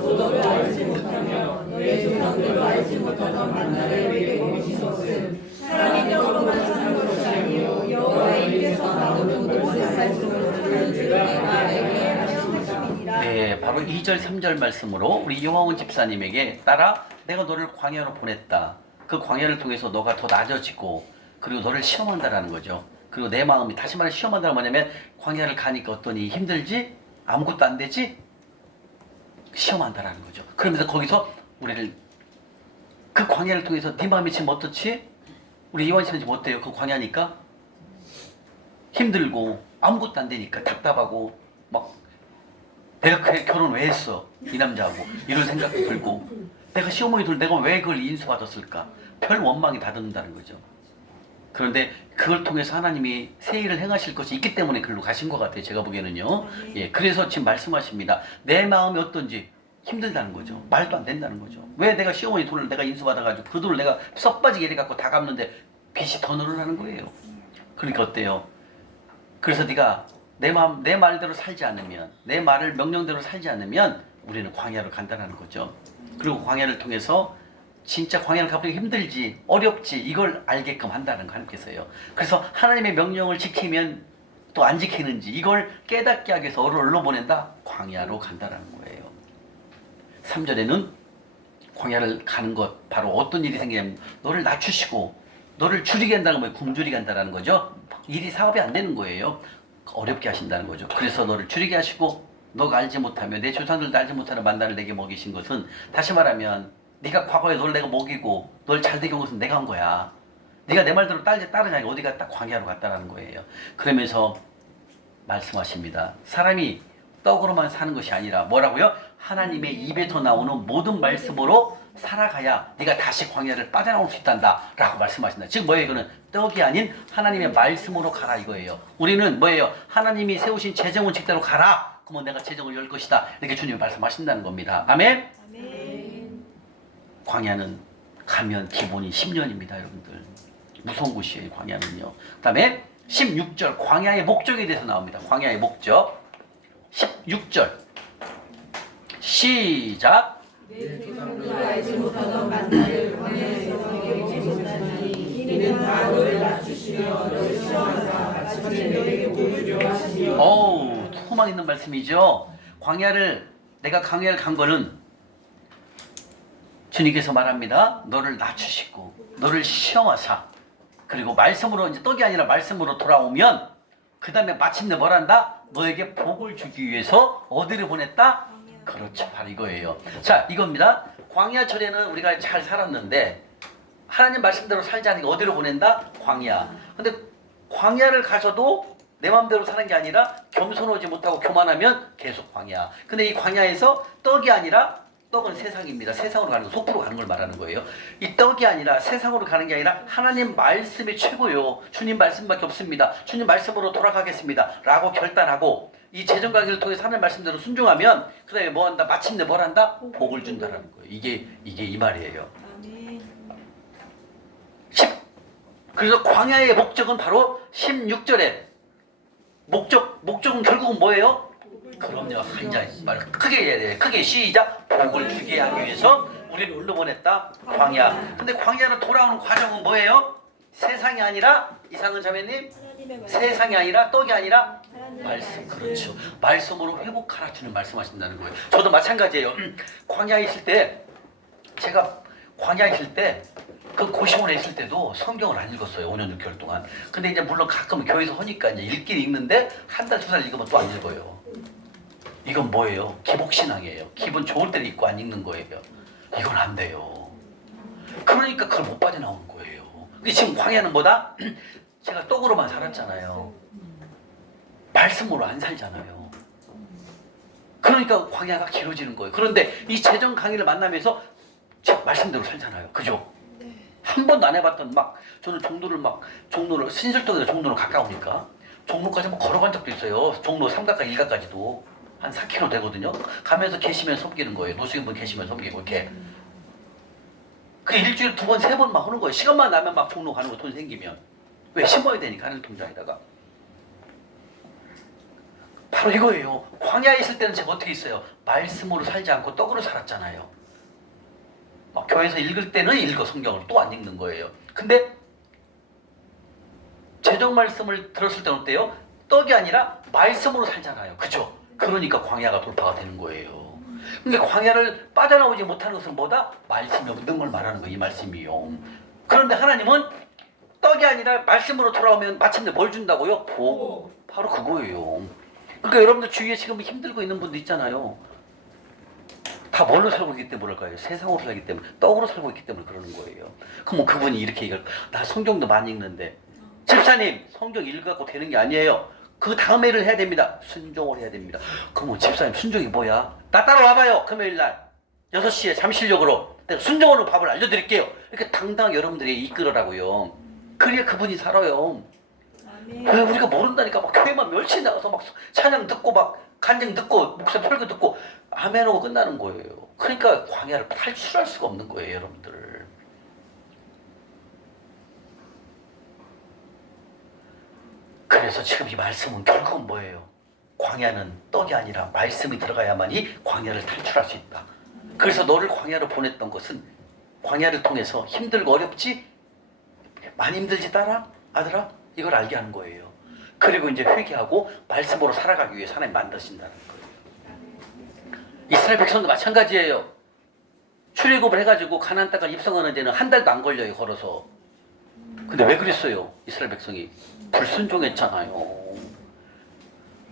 너를 알지 못하며 너의 조상들도 알지 못하던 만나를 내게 먹이시었음. 사람적으로만 사는 것이 아니요 여호와의 입에서 나오는 모든 말씀을 내가 내게 하셨음이니라. 네, 바로 2절 3절 말씀으로 우리 용화원 집사님에게 따라 내가 너를 광야로 보냈다. 그 광야를 통해서 너가 더 낮아지고 그리고 너를 시험한다라는 거죠. 그리고 내 마음이 다시 말해 시험한다는 뭐냐면 광야를 가니까 어떠니 힘들지? 아무것도 안 되지? 시험한다라는 거죠. 그러면서 거기서 우리를 그 광야를 통해서 네 마음이 지금 어떻지? 우리 이완 씨는 지금 어때요? 그 광야니까 힘들고 아무것도 안 되니까 답답하고 막 내가 그래 결혼 왜 했어? 이 남자하고 이런 생각도 들고 내가 시어머니 둘 내가 왜 그걸 인수받았을까? 별 원망이 다 든다는 거죠. 그런데 그걸 통해서 하나님이 새 일을 행하실 것이 있기 때문에 글로 가신 것 같아요. 제가 보기에는요. 예, 그래서 지금 말씀하십니다. 내 마음이 어떤지 힘들다는 거죠. 말도 안 된다는 거죠. 왜 내가 시어머니 돈을 내가 인수받아가지고 그 돈을 내가 썩 빠지게 이래 갖고 다 갚는데 빚이 더 늘어나는 거예요. 그러니까 어때요? 그래서 네가 내 마음, 내 말대로 살지 않으면, 내 말을 명령대로 살지 않으면 우리는 광야로 간다는 거죠. 그리고 광야를 통해서 진짜 광야를 가보기 힘들지, 어렵지, 이걸 알게끔 한다는 거 하나님께서요. 그래서 하나님의 명령을 지키면 또 안 지키는지 이걸 깨닫게 하기 위해서 어디로 보낸다? 광야로 간다는 거예요. 3절에는 광야를 가는 것, 바로 어떤 일이 생기냐면 너를 낮추시고 너를 줄이게 한다는 거예요. 굶주리게 한다는 거죠. 일이 사업이 안 되는 거예요. 어렵게 하신다는 거죠. 그래서 너를 줄이게 하시고 너가 알지 못하며 내 조상들도 알지 못하는 만나를 내게 먹이신 것은 다시 말하면 네가 과거에 널 내가 먹이고 널 잘되게 한 것은 내가 한 거야. 네가 내 말대로 따르자니 어디가 딱 광야로 갔다라는 거예요. 그러면서 말씀하십니다. 사람이 떡으로만 사는 것이 아니라 뭐라고요? 하나님의 입에서 나오는 모든 말씀으로 살아가야 네가 다시 광야를 빠져나올 수 있단다 라고 말씀하신다. 즉 뭐예요? 이거는 떡이 아닌 하나님의 말씀으로 가라 이거예요. 우리는 뭐예요? 하나님이 세우신 재정원칙대로 가라. 그러면 내가 재정을 열 것이다. 이렇게 주님이 말씀하신다는 겁니다. 아멘? 아멘. 광야는 가면 기본이 10년입니다 여러분들. 무서운 곳이에요 광야는요. 그 다음에 16절 광야의 목적에 대해서 나옵니다. 광야의 목적 16절 시작. 내 조상들도 알지 못하던 만나를 광야에서 내게 먹이셨다니 이는 다 너를 낮추시며 너를 시험하사 마침내 너에게 복을 주하시며. 어우 소망 있는 말씀이죠. 내가 광야를 간 거는 주님께서 말합니다. 너를 낮추시고 너를 시험하사 그리고 말씀으로 이제 떡이 아니라 말씀으로 돌아오면 그 다음에 마침내 뭘 한다? 너에게 복을 주기 위해서 어디를 보냈다? 그렇죠. 바로 이거예요. 자, 이겁니다. 광야철에는 우리가 잘 살았는데 하나님 말씀대로 살지 않으니까 어디로 보낸다? 광야. 근데 광야를 가서도 내 마음대로 사는 게 아니라 겸손하지 못하고 교만하면 계속 광야. 근데 이 광야에서 떡이 아니라 떡은 세상입니다. 세상으로 가는 거, 속으로 가는 걸 말하는 거예요. 이 떡이 아니라 세상으로 가는 게 아니라 하나님 말씀이 최고요. 주님 말씀밖에 없습니다. 주님 말씀으로 돌아가겠습니다. 라고 결단하고 이 재정 관계를 통해서 하나님 말씀대로 순종하면 그 다음에 뭐 한다? 마침내 뭘 한다? 복을 준다라는 거예요. 이게 이 말이에요. 아멘. 그래서 광야의 목적은 바로 16절에 목적은 결국은 뭐예요? 그럼요. 한자 말 크게 해야 돼. 크게 시작. 복을 주게 하기 위해서 우리를 흘러보냈다. 광야. 근데 광야로 돌아오는 과정은 뭐예요? 세상이 아니라 이상은 자매님 세상이 아니라 떡이 아니라 말씀. 그렇죠. 말씀으로 회복하라 주는 말씀하신다는 거예요. 저도 마찬가지예요. 광야에 있을 때 제가 광야에 있을 때 그 고시원에 있을 때도 성경을 안 읽었어요. 5년 6개월 동안. 근데 이제 물론 가끔 교회에서 하니까 이제 읽긴 읽는데 한 달, 두 달 읽으면 또 안 읽어요. 이건 뭐예요? 기복신앙이에요. 기분 좋을 때는 읽고 안 읽는 거예요. 이건 안 돼요. 그러니까 그걸 못 빠져나오는 거예요. 근데 지금 광야는 뭐다? 제가 떡으로만 살았잖아요. 말씀으로 안 살잖아요. 그러니까 광야가 길어지는 거예요. 그런데 이 재정 강의를 만나면서 제 말씀대로 살잖아요. 그죠? 한 번도 안 해봤던 저는 종로를 신설동에서 종로로 가까우니까 종로까지 걸어간 적도 있어요. 종로 3가까지 1가까지도 한 4km 되거든요. 가면서 계시면 섬기는 거예요. 노숙인분 계시면 섬기고 이렇게. 그 일주일에 2번, 3번 막 하는 거예요. 시간만 나면 막 종로 가는 거 돈 생기면. 왜? 심어야 되니까 하늘 통장에다가. 바로 이거예요. 광야에 있을 때는 제가 어떻게 있어요? 말씀으로 살지 않고 떡으로 살았잖아요. 교회에서 읽을 때는 읽어 성경을 또 안 읽는 거예요. 근데 제정 말씀을 들었을 때는 어때요? 떡이 아니라 말씀으로 살잖아요. 그죠? 그러니까 광야가 돌파가 되는 거예요. 근데 광야를 빠져나오지 못하는 것은 뭐다? 말씀이 없는 걸 말하는 거예요. 이 말씀이요. 그런데 하나님은 떡이 아니라 말씀으로 돌아오면 마침내 뭘 준다고요? 복. 바로 그거예요. 그러니까 여러분들 주위에 지금 힘들고 있는 분도 있잖아요. 다 뭘로 살고 있기 때문에 그럴까요? 세상으로 살기 때문에, 떡으로 살고 있기 때문에 그러는 거예요. 그럼 뭐 그분이 이렇게 얘기할, 나 성경도 많이 읽는데, 집사님 성경 읽어갖고 되는 게 아니에요. 그 다음 해를 해야 됩니다. 순종을 해야 됩니다. 그러면 집사님 순종이 뭐야? 나 따라와봐요. 금요일날 6시에 잠실역으로 내가 순종으로 밥을 알려드릴게요. 이렇게 당당하게 여러분들이 이끌으라고요. 그래야 그분이 살아요. 왜 우리가 모른다니까. 막 교회만 멸치 나가서 막 찬양 듣고 막 간증 듣고 목사 설교 듣고 아멘하고 끝나는 거예요. 그러니까 광야를 탈출할 수가 없는 거예요, 여러분들. 그래서 지금 이 말씀은 결국은 뭐예요? 광야는 떡이 아니라 말씀이 들어가야만이 광야를 탈출할 수 있다. 그래서 너를 광야로 보냈던 것은 광야를 통해서 힘들고 어렵지? 많이 힘들지 딸아? 아들아? 이걸 알게 하는 거예요. 그리고 이제 회개하고 말씀으로 살아가기 위해서 하나님 만드신다는 거예요. 이스라엘 백성도 마찬가지예요. 출애굽을 해가지고 가나안 땅을 입성하는 데는 한 달도 안 걸려요, 걸어서. 근데 왜 그랬어요? 이스라엘 백성이 불순종했잖아요.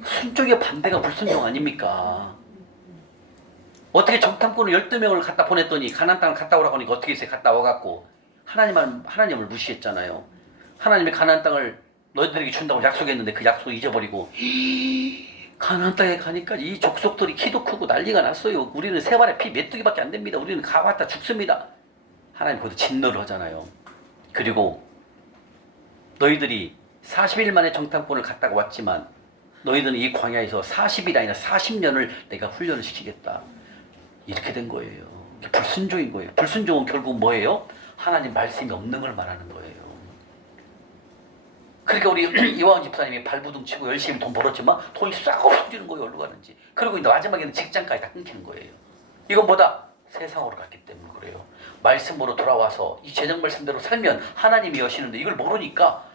순종의 반대가 불순종 아닙니까? 어떻게 정탐꾼을 12명을 갖다 보냈더니 가나안 땅을 갔다 오라고 하니까 어떻게 했어요? 갔다 와갖고 하나님을 무시했잖아요. 하나님이 가나안 땅을 너희들에게 준다고 약속했는데 그 약속을 잊어버리고 가나안 땅에 가니까 이 족속들이 키도 크고 난리가 났어요. 우리는 세 발에 피 메뚜기밖에 안 됩니다. 우리는 가봤다 죽습니다. 하나님 거기서 진노를 하잖아요. 그리고 너희들이 40일 만에 정탐꾼을 갔다가 왔지만 너희들은 이 광야에서 40일이 아니라 40년을 내가 훈련을 시키겠다. 이렇게 된 거예요. 불순종인 거예요. 불순종은 결국 뭐예요? 하나님 말씀이 없는 걸 말하는 거예요. 그러니까 우리 이화원 집사님이 발부둥 치고 열심히 돈 벌었지만 돈이 싹 없어지는 거예요. 어디로 가는지. 그리고 이제 마지막에는 직장까지 다 끊기는 거예요. 이건 뭐다? 세상으로 갔기 때문에 그래요. 말씀으로 돌아와서 이 재정 말씀대로 살면 하나님이 여시는데 이걸 모르니까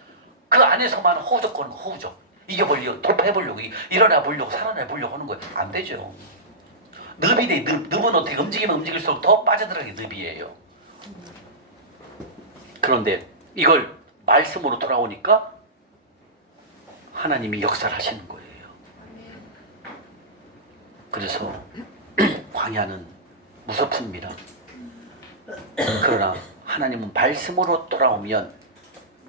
그 안에서만 허우적거리는 거, 허우적. 이겨보려고, 돌파해보려고, 일어나 보려고, 살아나 보려고 하는 거예요. 안 되죠. 늪이 돼. 늪은 어떻게 움직이면 움직일수록 더 빠져들어가는 게 늪이에요. 그런데 이걸 말씀으로 돌아오니까 하나님이 역사를 하시는 거예요. 그래서 광야는 무섭습니다. 그러나 하나님은 말씀으로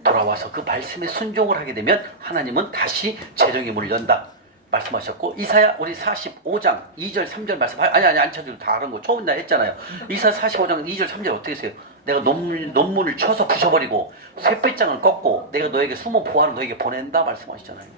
돌아와서 그 말씀에 순종을 하게 되면 하나님은 다시 재정의 문을 연다 말씀하셨고, 이사야 우리 45장 2절 3절 말씀 아니 안 쳐도 다 아는 거 처음 날 했잖아요. 이사야 45장 2절 3절 어떻게 했어요? 내가 논문을 쳐서 부셔버리고 쇠배짱을 꺾고 내가 너에게 숨은 보화를 너에게 보낸다 말씀하시잖아요.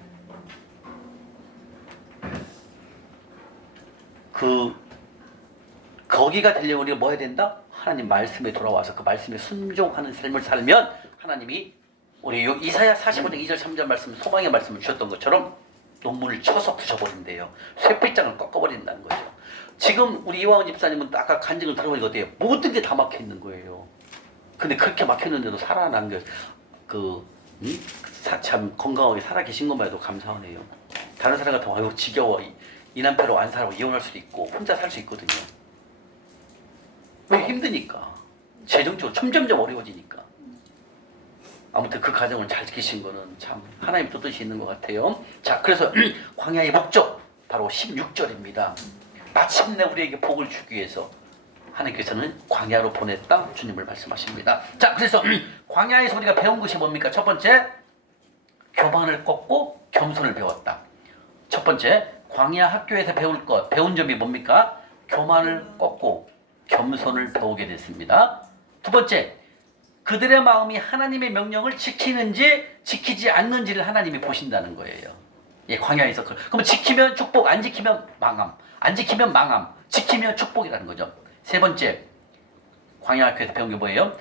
거기가 되려면 우리가 뭐 해야 된다? 하나님 말씀에 돌아와서 그 말씀에 순종하는 삶을 살면 하나님이 우리 이사야 45장 2절 3절 말씀 소망의 말씀을 주셨던 것처럼 논문을 쳐서 부셔버린대요. 쇠배짱을 꺾어버린다는 거죠. 지금 우리 이화원 집사님은 아까 간증을 들어보니까 어때요? 모든 게 다 막혀있는 거예요. 근데 그렇게 막혔는데도 살아난 게 참 건강하게 살아계신 것만 해도 감사하네요. 다른 사람 같으면 아유 지겨워 이 남편으로 안 살고 이혼할 수도 있고 혼자 살 수 있거든요. 왜? 힘드니까. 재정적으로 점점점 어려워지니까. 아무튼 그 가정을 잘 지키신 거는 참 하나님 뜻이 있는 것 같아요. 자, 그래서 광야의 목적 바로 16절입니다. 마침내 우리에게 복을 주기 위해서 하나님께서는 광야로 보냈다 주님을 말씀하십니다. 자, 그래서 광야에서 우리가 배운 것이 뭡니까? 첫 번째, 교만을 꺾고 겸손을 배웠다. 첫 번째, 광야 학교에서 배운 점이 뭡니까? 교만을 꺾고 겸손을 배우게 됐습니다. 두 번째, 그들의 마음이 하나님의 명령을 지키는지 지키지 않는지를 하나님이 보신다는 거예요. 예, 광야에서 그러면 지키면 축복, 안 지키면 망함, 안 지키면 망함, 지키면 축복이라는 거죠. 세 번째, 광야학교에서 배운 게 뭐예요?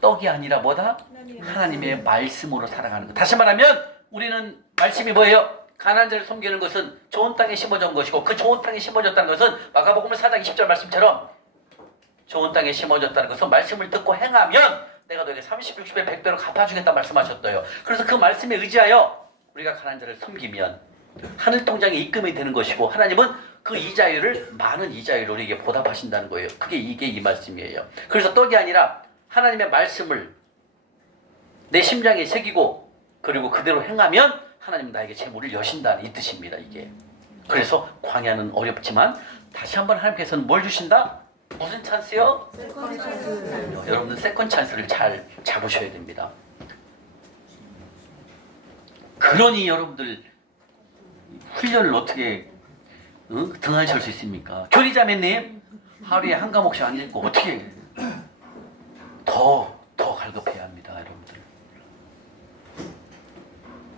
떡이 아니라 뭐다? 하나님의 말씀으로 살아가는 것. 다시 말하면 우리는 말씀이 뭐예요? 가난한 자를 섬기는 것은 좋은 땅에 심어진 것이고 그 좋은 땅에 심어졌다는 것은 마가복음 4장 20절 말씀처럼 좋은 땅에 심어졌다는 것은 말씀을 듣고 행하면 내가 너에게 30, 60배, 100배로 갚아주겠다 말씀하셨어요. 그래서 그 말씀에 의지하여 우리가 가난한 자를 섬기면 하늘 통장에 입금이 되는 것이고 하나님은 그 이자율을 많은 이자율로 우리에게 보답하신다는 거예요. 이게 이 말씀이에요. 그래서 떡이 아니라 하나님의 말씀을 내 심장에 새기고 그리고 그대로 행하면 하나님은 나에게 재물을 여신다는 이 뜻입니다. 이게. 그래서 광야는 어렵지만 다시 한번 하나님께서는 뭘 주신다? 무슨 찬스요? 세컨 찬스. 여러분들 세컨 찬스를 잘 잡으셔야 됩니다. 그러니 여러분들 훈련을 어떻게 등한시할 수 있습니까? 교리자매님 하루에 한 과목씩 안 읽고 어떻게 더 갈급해야 합니다. 여러분들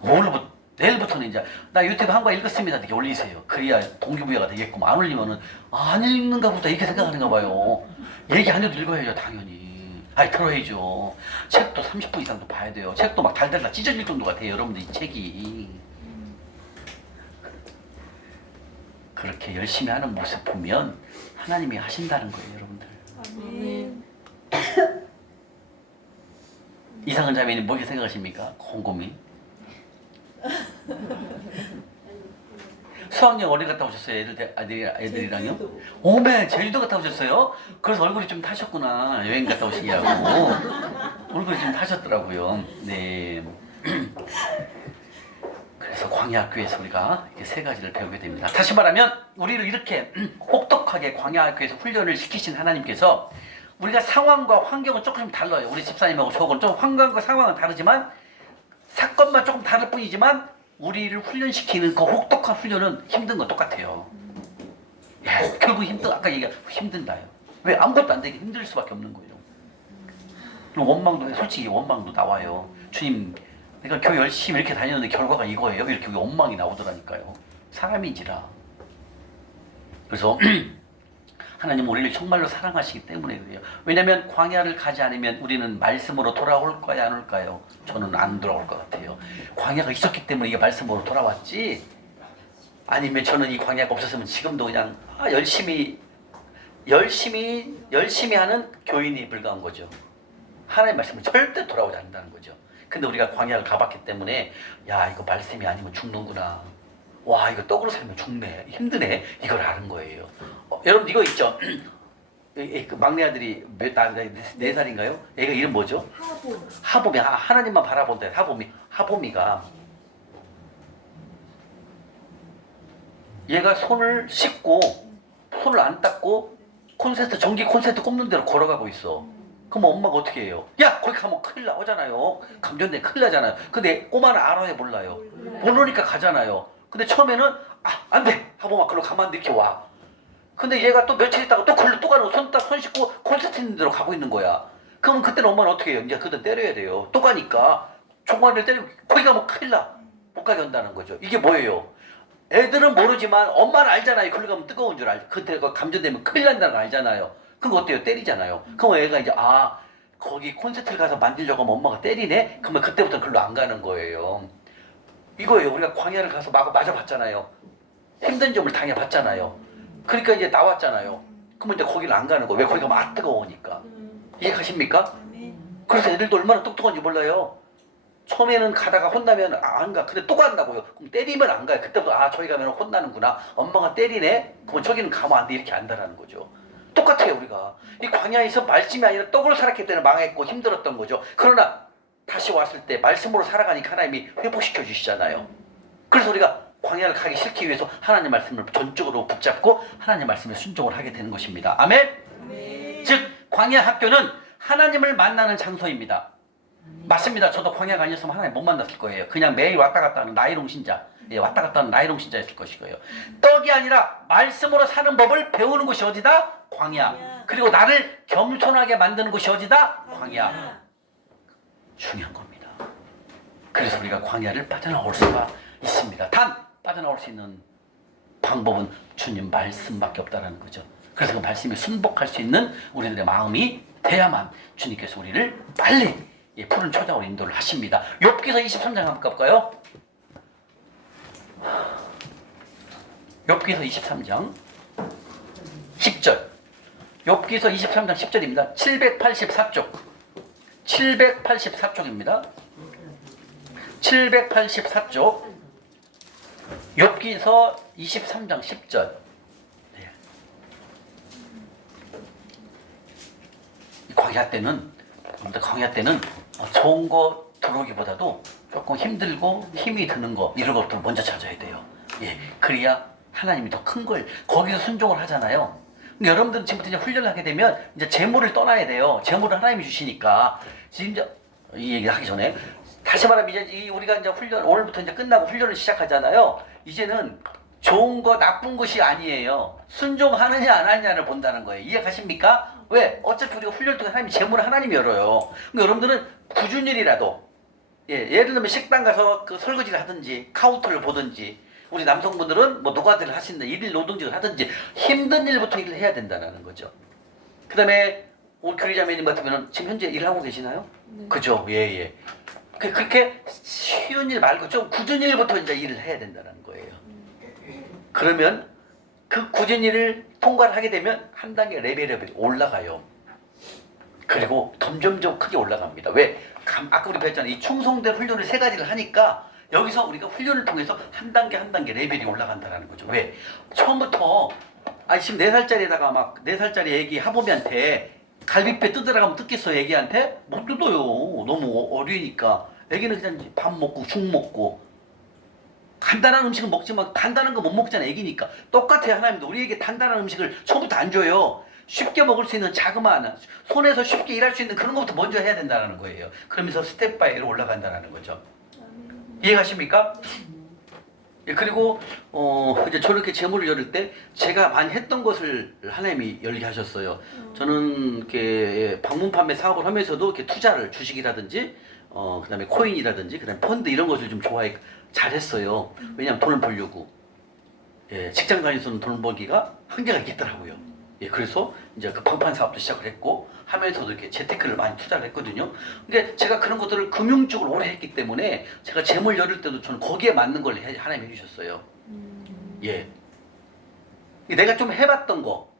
오늘부터 내일부터는 이제 나 유튜브 한 거 읽었습니다 이렇게 올리세요. 그래야 동기부여가 되겠고 안 올리면은 안 읽는가 보다 이렇게 생각하는가 봐요. 얘기 안 해도 읽어야죠 당연히. 아니 들어야죠. 책도 30분 이상도 봐야 돼요. 책도 막 달달달 찢어질 정도가 돼요. 여러분들 이 책이. 그렇게 열심히 하는 모습 보면 하나님이 하신다는 거예요. 여러분들. 아멘. 이상한 자매님 뭐게 생각하십니까? 곰곰이. 수학여행 어디 갔다 오셨어요? 애들이랑요? 오메 제주도 갔다 오셨어요? 그래서 얼굴이 좀 타셨구나. 여행 갔다 오시냐고. 얼굴이 좀 타셨더라고요. 네. 그래서 광야학교에서 우리가 이렇게 세 가지를 배우게 됩니다. 다시 말하면 우리를 이렇게 혹독하게 광야학교에서 훈련을 시키신 하나님께서 우리가 상황과 환경은 조금 달라요. 우리 집사님하고 저하고는 좀 환경과 상황은 다르지만 사건만 조금 다를 뿐이지만 우리를 훈련시키는 그 혹독한 훈련은 힘든 건 똑같아요. 야, 결국 아까 얘기한 힘든다요. 왜 아무것도 안 되게 힘들 수밖에 없는 거예요. 그럼 원망도 솔직히 원망도 나와요. 주님, 내가 교회 열심히 이렇게 다녔는데 결과가 이거예요. 이렇게 원망이 나오더라니까요. 사람인지라. 그래서 하나님 우리를 정말로 사랑하시기 때문에 그래요. 왜냐하면 광야를 가지 않으면 우리는 말씀으로 돌아올까요? 안 올까요? 저는 안 돌아올 것 같아요. 광야가 있었기 때문에 이게 말씀으로 돌아왔지 아니면 저는 이 광야가 없었으면 지금도 그냥 열심히 하는 교인이 불과한 거죠. 하나님의 말씀은 절대 돌아오지 않는다는 거죠. 근데 우리가 광야를 가봤기 때문에 야 이거 말씀이 아니면 죽는구나. 와 이거 떡으로 살면 죽네. 힘드네. 이걸 아는 거예요. 여러분 이거 있죠? 그 막내 아들이 네 살인가요? 얘가 이름 뭐죠? 하봄이. 하나님만 바라본다. 하봄이가 얘가 손을 씻고 손을 안 닦고 전기 콘센트 꼽는 대로 걸어가고 있어. 그럼 엄마가 어떻게 해요? 야 거기 가면 큰일 나잖아요. 감전돼 큰일 나잖아요. 근데 꼬마는 알아요 몰라요? 모르니까 가잖아요. 근데 처음에는 안 돼. 하봄아 글로 가면 안 돼. 이렇게 와. 근데 얘가 또 며칠 있다가 또 글로 또 가는 거 손 씻고 콘센트 있는 대로 가고 있는 거야. 그러면 그때는 엄마는 어떻게 해요? 이제 그때 때려야 돼요. 또 가니까 종아리를 때리고 거기 가면 큰일 나. 못 가게 한다는 거죠. 이게 뭐예요? 애들은 모르지만 엄마는 알잖아요. 글로 가면 뜨거운 줄 알죠. 그때가 감전되면 큰일 난다는 걸 알잖아요. 그럼 어때요? 때리잖아요. 그럼 애가 이제 거기 콘센트를 가서 만지려고 하면 엄마가 때리네? 그러면 그때부터는 글로 안 가는 거예요. 이거예요. 우리가 광야를 가서 맞아봤잖아요. 힘든 점을 당해봤잖아요. 그러니까 이제 나왔잖아요. 그러면 이제 거기를 안 가는 거예요. 왜? 거기 가면 뜨거우니까. 이해가십니까? 그래서 애들도 얼마나 똑똑한지 몰라요. 처음에는 가다가 혼나면 안 가. 근데 또 간다고요. 그럼 때리면 안 가요. 그때부터 저기 가면 혼나는구나. 엄마가 때리네? 그럼 저기는 가면 안 돼. 이렇게 안다라는 거죠. 똑같아요 우리가. 이 광야에서 말씀이 아니라 떡으로 살았기 때문에 망했고 힘들었던 거죠. 그러나 다시 왔을 때 말씀으로 살아가니까 하나님이 회복시켜 주시잖아요. 그래서 우리가 광야를 가기 싫기 위해서 하나님 말씀을 전적으로 붙잡고 하나님 말씀에 순종을 하게 되는 것입니다. 아멘? 아멘. 즉 광야 학교는 하나님을 만나는 장소입니다. 맞습니다. 저도 광야가 아니었으면 하나님 못 만났을 거예요. 그냥 매일 왔다 갔다 하는 나이롱 신자. 왔다 갔다 하는 나이롱 신자였을 것이고요. 떡이 아니라 말씀으로 사는 법을 배우는 곳이 어디다? 광야. 그리고 나를 겸손하게 만드는 곳이 어디다? 광야. 중요한 겁니다. 그래서 우리가 광야를 빠져나올 수가 있습니다. 단 빠져나올 수 있는 방법은 주님 말씀밖에 없다는 거죠. 그래서 그 말씀에 순복할 수 있는 우리들의 마음이 돼야만 주님께서 우리를 빨리 푸른 초장으로 인도를 하십니다. 욥기서 23장 한번 가볼까요? 욥기서 23장 10절. 욥기서 23장 10절입니다. 784쪽. 784쪽입니다. 784쪽. 욥기서 23장 10절. 네. 광야 때는 좋은 거 들어오기보다도 조금 힘들고 힘이 드는 거 이런 것들 먼저 찾아야 돼요. 예, 그래야 하나님이 더 큰 걸 거기서 순종을 하잖아요. 근데 여러분들은 지금부터 이제 훈련을 하게 되면 이제 재물을 떠나야 돼요. 재물을 하나님이 주시니까 지금 이제 이 얘기 하기 전에 다시 말하면 이제 우리가 이제 훈련 오늘부터 이제 끝나고 훈련을 시작하잖아요. 이제는 좋은 거 나쁜 것이 아니에요. 순종하느냐 안 하느냐를 본다는 거예요. 이해가십니까? 왜? 어차피 우리가 훈련을 통해 하나님이 재물을 하나님이 열어요. 그러니까 여러분들은 굳은 일이라도 예를 들면 식당 가서 그 설거지를 하든지 카운터를 보든지 우리 남성분들은 뭐 노가다를 하시는데 일일 노동직을 하든지 힘든 일부터 일을 해야 된다는 거죠. 그 다음에 우리 교리자매님 같으면 지금 현재 일하고 계시나요? 네. 그죠? 예. 그렇게 쉬운 일 말고 좀 굳은 일부터 이제 일을 해야 된다는 거예요. 그러면 그 굳은 일을 통과를 하게 되면 한 단계 레벨이 올라가요. 그리고 점점점 크게 올라갑니다. 왜? 아까 우리 배웠잖아요. 이 충성된 훈련을 세 가지를 하니까 여기서 우리가 훈련을 통해서 한 단계 레벨이 올라간다는 거죠. 왜? 처음부터 지금 4살짜리에다가 막 4살짜리 애기 하범이한테 갈비뼈 뜯으라고 하면 뜯겠어요. 애기한테? 못 뜯어요. 너무 어리니까. 애기는 그냥 밥 먹고 죽 먹고 간단한 음식은 먹지만 간단한 거 못 먹잖아. 애기니까. 똑같아요. 하나님도 우리에게 단단한 음식을 처음부터 안 줘요. 쉽게 먹을 수 있는 자그마한 손에서 쉽게 일할 수 있는 그런 것부터 먼저 해야 된다는 거예요. 그러면서 스텝 바이 스텝 올라간다는 거죠. 이해가십니까? 예, 그리고 이제 저렇게 재물을 열을 때 제가 많이 했던 것을 하나님이 열게 하셨어요. 저는 이렇게 방문 판매 사업을 하면서도 이렇게 투자를 주식이라든지 그다음에 코인이라든지 그다음에 펀드 이런 것을 좀 잘했어요. 왜냐하면 돈을 벌려고. 예, 직장 다니서는 돈 벌기가 한계가 있겠더라고요. 예, 그래서 이제 그 방판 사업도 시작을 했고 하면서도 이렇게 재테크를 많이 투자를 했거든요. 근데 제가 그런 것들을 금융 쪽으로 오래 했기 때문에 제가 재물 열을 때도 저는 거기에 맞는 걸 하나님이 해주셨어요. 예. 내가 좀 해봤던 거,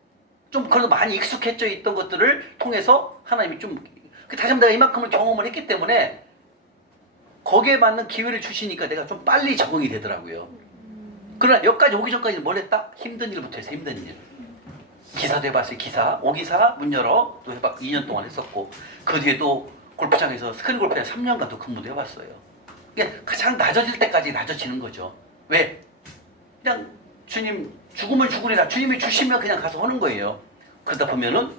좀 그래도 많이 익숙해져 있던 것들을 통해서 하나님이 좀 다시 한번 내가 이만큼을 경험을 했기 때문에 거기에 맞는 기회를 주시니까 내가 좀 빨리 적응이 되더라고요. 그러나 여기까지 오기 전까지는 뭘 했다? 힘든 일부터 했어요. 힘든 일. 기사도 해봤어요. 오기사 문 열어 또 해봤고 2년 동안 했었고 그 뒤에 또 골프장에서 스크린 골프장 3년간 또 근무도 해봤어요. 그러니까 가장 낮아질 때까지 낮아지는 거죠. 왜? 그냥 주님 죽으면 죽으리라 주님이 주시면 그냥 가서 하는 거예요. 그러다 보면은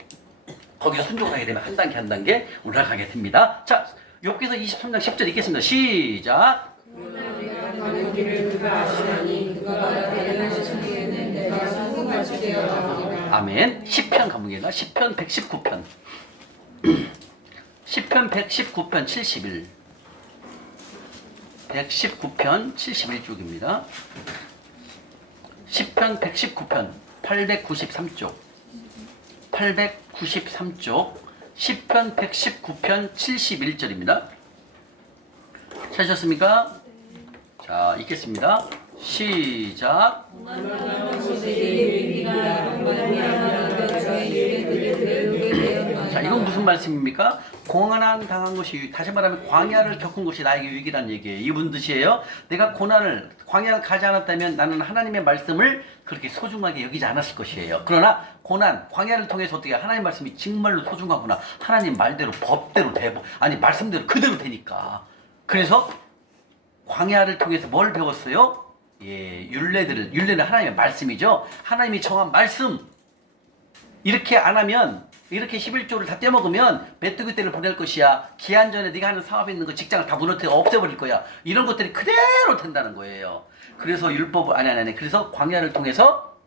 거기서 순종하게 되면 한 단계 한 단계 올라가게 됩니다. 자, 욥기서 23장 10절 읽겠습니다. 시작. 가는 길을 그가 아시나니 그가 가는 시에는 내가 성공같이 되어 아멘. 10편 가문이나 10편 119편 10편 119편 71 119편 71쪽입니다. 10편 119편 893쪽 893쪽 10편 119편 71절입니다. 찾으셨습니까? 자, 읽겠습니다. 시작. 자, 이건 무슨 말씀입니까? 고난을 당한 것이, 다시 말하면 광야를 겪은 것이 나에게 위기란 얘기예요. 이분 뜻이에요. 내가 광야를 가지 않았다면 나는 하나님의 말씀을 그렇게 소중하게 여기지 않았을 것이에요. 그러나 광야를 통해서 어떻게 하나님 말씀이 정말로 소중하구나. 하나님 말대로 법대로 말씀대로 그대로 되니까. 그래서 광야를 통해서 뭘 배웠어요? 예, 율례는 하나님의 말씀이죠. 하나님이 정한 말씀. 이렇게 안 하면, 이렇게 11조를 다 떼먹으면 메뚜기 떼를 보낼 것이야. 기한 전에 네가 하는 사업에 있는 거 직장을 다 무너뜨려 없애버릴 거야. 이런 것들이 그대로 된다는 거예요. 그래서 그래서 광야를 통해서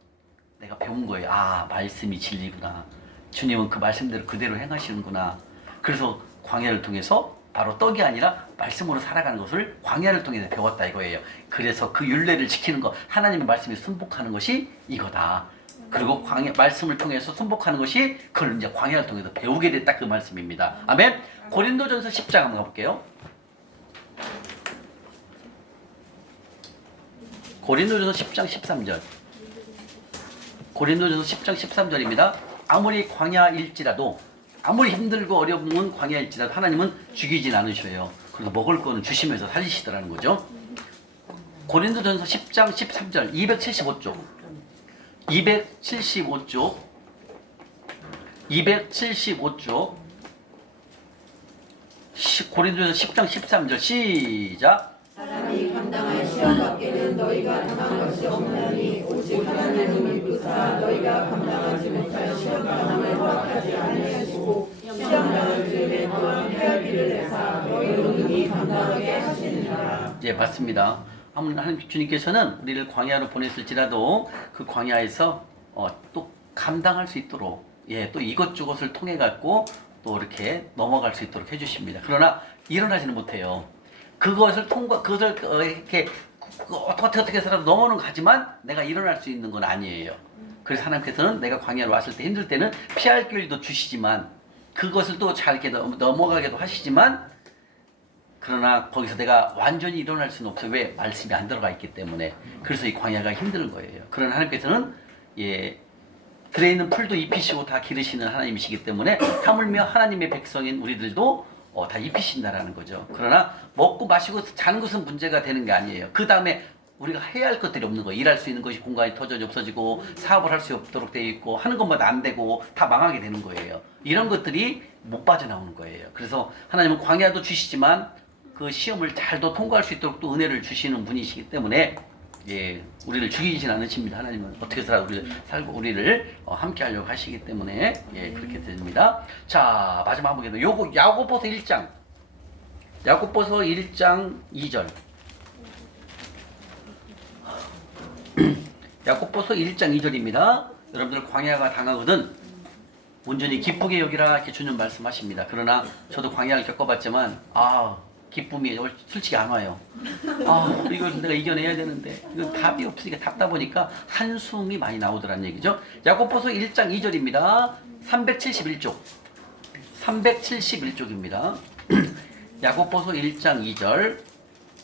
내가 배운 거예요. 말씀이 진리구나. 주님은 그 말씀대로 그대로 행하시는구나. 그래서 광야를 통해서 바로 떡이 아니라 말씀으로 살아가는 것을 광야를 통해서 배웠다 이거예요. 그래서 그 율례를 지키는 거, 하나님의 말씀에 순복하는 것이 이거다. 그리고 광야 말씀을 통해서 순복하는 것이 그걸 이제 광야를 통해서 배우게 됐다 그 말씀입니다. 아멘. 고린도전서 10장 한번 가볼게요. 고린도전서 10장 13절. 고린도전서 10장 13절입니다. 아무리 광야일지라도 아무리 힘들고 어려운 광야일지라도 하나님은 죽이진 않으셔요. 그리고 먹을 거는 주시면서 살리시더라는 거죠. 고린도전서 10장 13절 275쪽 275쪽 275쪽 고린도전서 10장 13절 시작. 사람이 감당할 시험 밖에는 너희가 당한 것이 없나니 오직 하나님은 미루사 너희가 감당하지 못할 시험 당함을 허락하지 아니하시고 시험 당할 즈음에 또한 회하기를 내사 너희로 능히 감당하게 하시느니라. 예, 맞습니다. 하나님 주님께서는 우리를 광야로 보냈을지라도 그 광야에서 또 감당할 수 있도록 또 이것저것을 통해 갖고 또 이렇게 넘어갈 수 있도록 해주십니다. 그러나 일어나지는 못해요. 그것을 이렇게 어떻게 해서라도 넘어는 가지만 내가 일어날 수 있는 건 아니에요. 그래서 하나님께서는 내가 광야로 왔을 때 힘들 때는 피할 길도 주시지만 그것을 또 잘 이렇게 넘어가게도 하시지만 그러나 거기서 내가 완전히 일어날 수는 없어요. 왜? 말씀이 안 들어가 있기 때문에. 그래서 이 광야가 힘든 거예요. 그러나 하나님께서는 들에 있는 풀도 입히시고 다 기르시는 하나님이시기 때문에 하물며 하나님의 백성인 우리들도 다 입히신다라는 거죠. 그러나 먹고 마시고 자는 것은 문제가 되는 게 아니에요. 그 다음에 우리가 해야 할 것들이 없는 거예요. 일할 수 있는 것이 공간이 터져 없어지고 사업을 할 수 없도록 되어 있고 하는 것마다 안 되고 다 망하게 되는 거예요. 이런 것들이 못 빠져나오는 거예요. 그래서 하나님은 광야도 주시지만 그 시험을 잘도 통과할 수 있도록 또 은혜를 주시는 분이시기 때문에 우리를 죽이진 않으십니다. 하나님은 어떻게 해서라도 우리를 함께 하려고 하시기 때문에 그렇게 됩니다. 자, 마지막 한번 보겠습니다. 요거 야고보서 1장. 야고보서 1장 2절. 야고보서 1장 2절입니다. 여러분들 광야가 당하거든 온전히 기쁘게 여기라 이렇게 주님 말씀하십니다. 그러나 저도 광야를 겪어봤지만 기쁨이 솔직히 안 와요. 이걸 내가 이겨내야 되는데 이건 답이 없으니까 답답하니까 한숨이 많이 나오더란 얘기죠. 야고보서 1장 2절입니다. 371쪽 371쪽입니다. 야고보서 1장 2절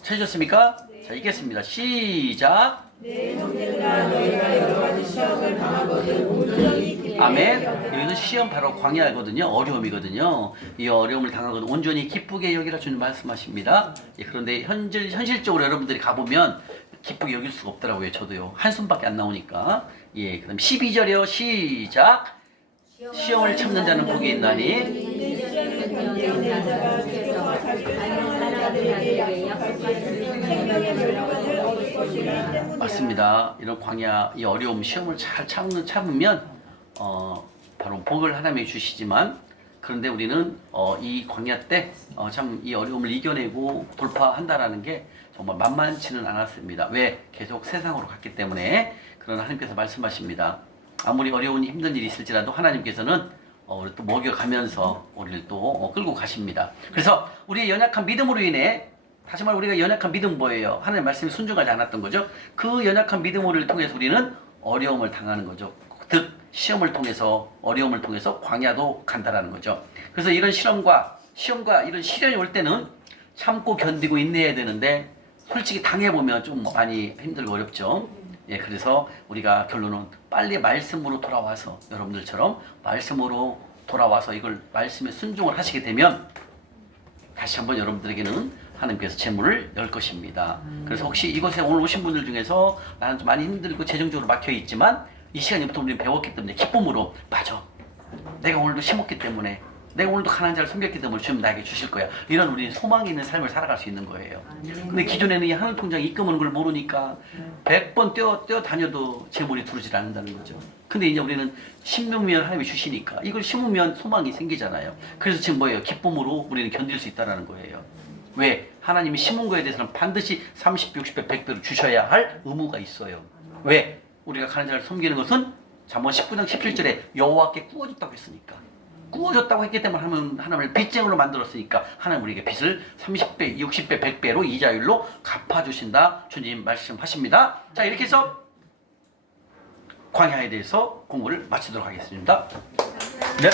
찾으셨습니까? 자, 읽겠습니다. 시작. 내 형제들아 너희가 여러 가지 시험을 당하거든 온전히 기쁘게 아멘. 여기라. 여기는 시험 바로 광야거든요. 어려움이거든요. 이 어려움을 당하거든 온전히 기쁘게 여기라 주님 말씀하십니다. 그런데 현실적으로 여러분들이 가보면 기쁘게 여길 수가 없더라고요. 저도요. 한숨밖에 안 나오니까. 그다음 12절이요. 시작. 시험을 참는 자는 복이 있나니. 맞습니다. 이런 광야, 이 어려움, 시험을 잘 참으면 바로 복을 하나님이 주시지만 그런데 우리는 이 광야 때 참 이 어려움을 이겨내고 돌파한다라는 게 정말 만만치는 않았습니다. 왜? 계속 세상으로 갔기 때문에. 그러나 하나님께서 말씀하십니다. 아무리 어려운 힘든 일이 있을지라도 하나님께서는 우리 또 먹여가면서 우리를 또 끌고 가십니다. 그래서 우리의 연약한 믿음으로 인해 다시 말해 우리가 연약한 믿음은 뭐예요? 하나님의 말씀에 순종하지 않았던 거죠. 그 연약한 믿음을 통해서 우리는 어려움을 당하는 거죠. 즉 시험을 통해서 어려움을 통해서 광야도 간다라는 거죠. 그래서 이런 시험과 이런 시련이 올 때는 참고 견디고 인내해야 되는데 솔직히 당해보면 좀 많이 힘들고 어렵죠. 그래서 우리가 결론은 빨리 말씀으로 돌아와서 여러분들처럼 말씀으로 돌아와서 이걸 말씀에 순종을 하시게 되면 다시 한번 여러분들에게는 하나님께서 재물을 열 것입니다. 그래서 혹시 이곳에 오늘 오신 분들 중에서 나는 좀 많이 힘들고 재정적으로 막혀 있지만 이 시간부터 우리는 배웠기 때문에 기쁨으로 맞아. 내가 오늘도 심었기 때문에 내가 오늘도 가난한 자를 섬겼기 때문에 주님 나에게 주실 거야. 이런 우리 소망이 있는 삶을 살아갈 수 있는 거예요. 근데 기존에는 이 하늘 통장에 입금하는 걸 모르니까 100번 뛰어 다녀도 재물이 들어오질 않는다는 거죠. 근데 이제 우리는 심으면 하나님이 주시니까 이걸 심으면 소망이 생기잖아요. 그래서 지금 뭐예요? 기쁨으로 우리는 견딜 수 있다는 거예요. 왜? 하나님이 심은 거에 대해서는 반드시 30배, 60배, 100배로 주셔야 할 의무가 있어요. 왜? 우리가 가난한 자를 섬기는 것은 잠언 19장 17절에 여호와께 구워줬다고 했으니까. 구워줬다고 했기 때문에 하나님을 빚쟁이로 만들었으니까 하나님 우리에게 빚을 30배, 60배, 100배로 이자율로 갚아주신다 주님 말씀하십니다. 자, 이렇게 해서 광야에 대해서 공부를 마치도록 하겠습니다. 네.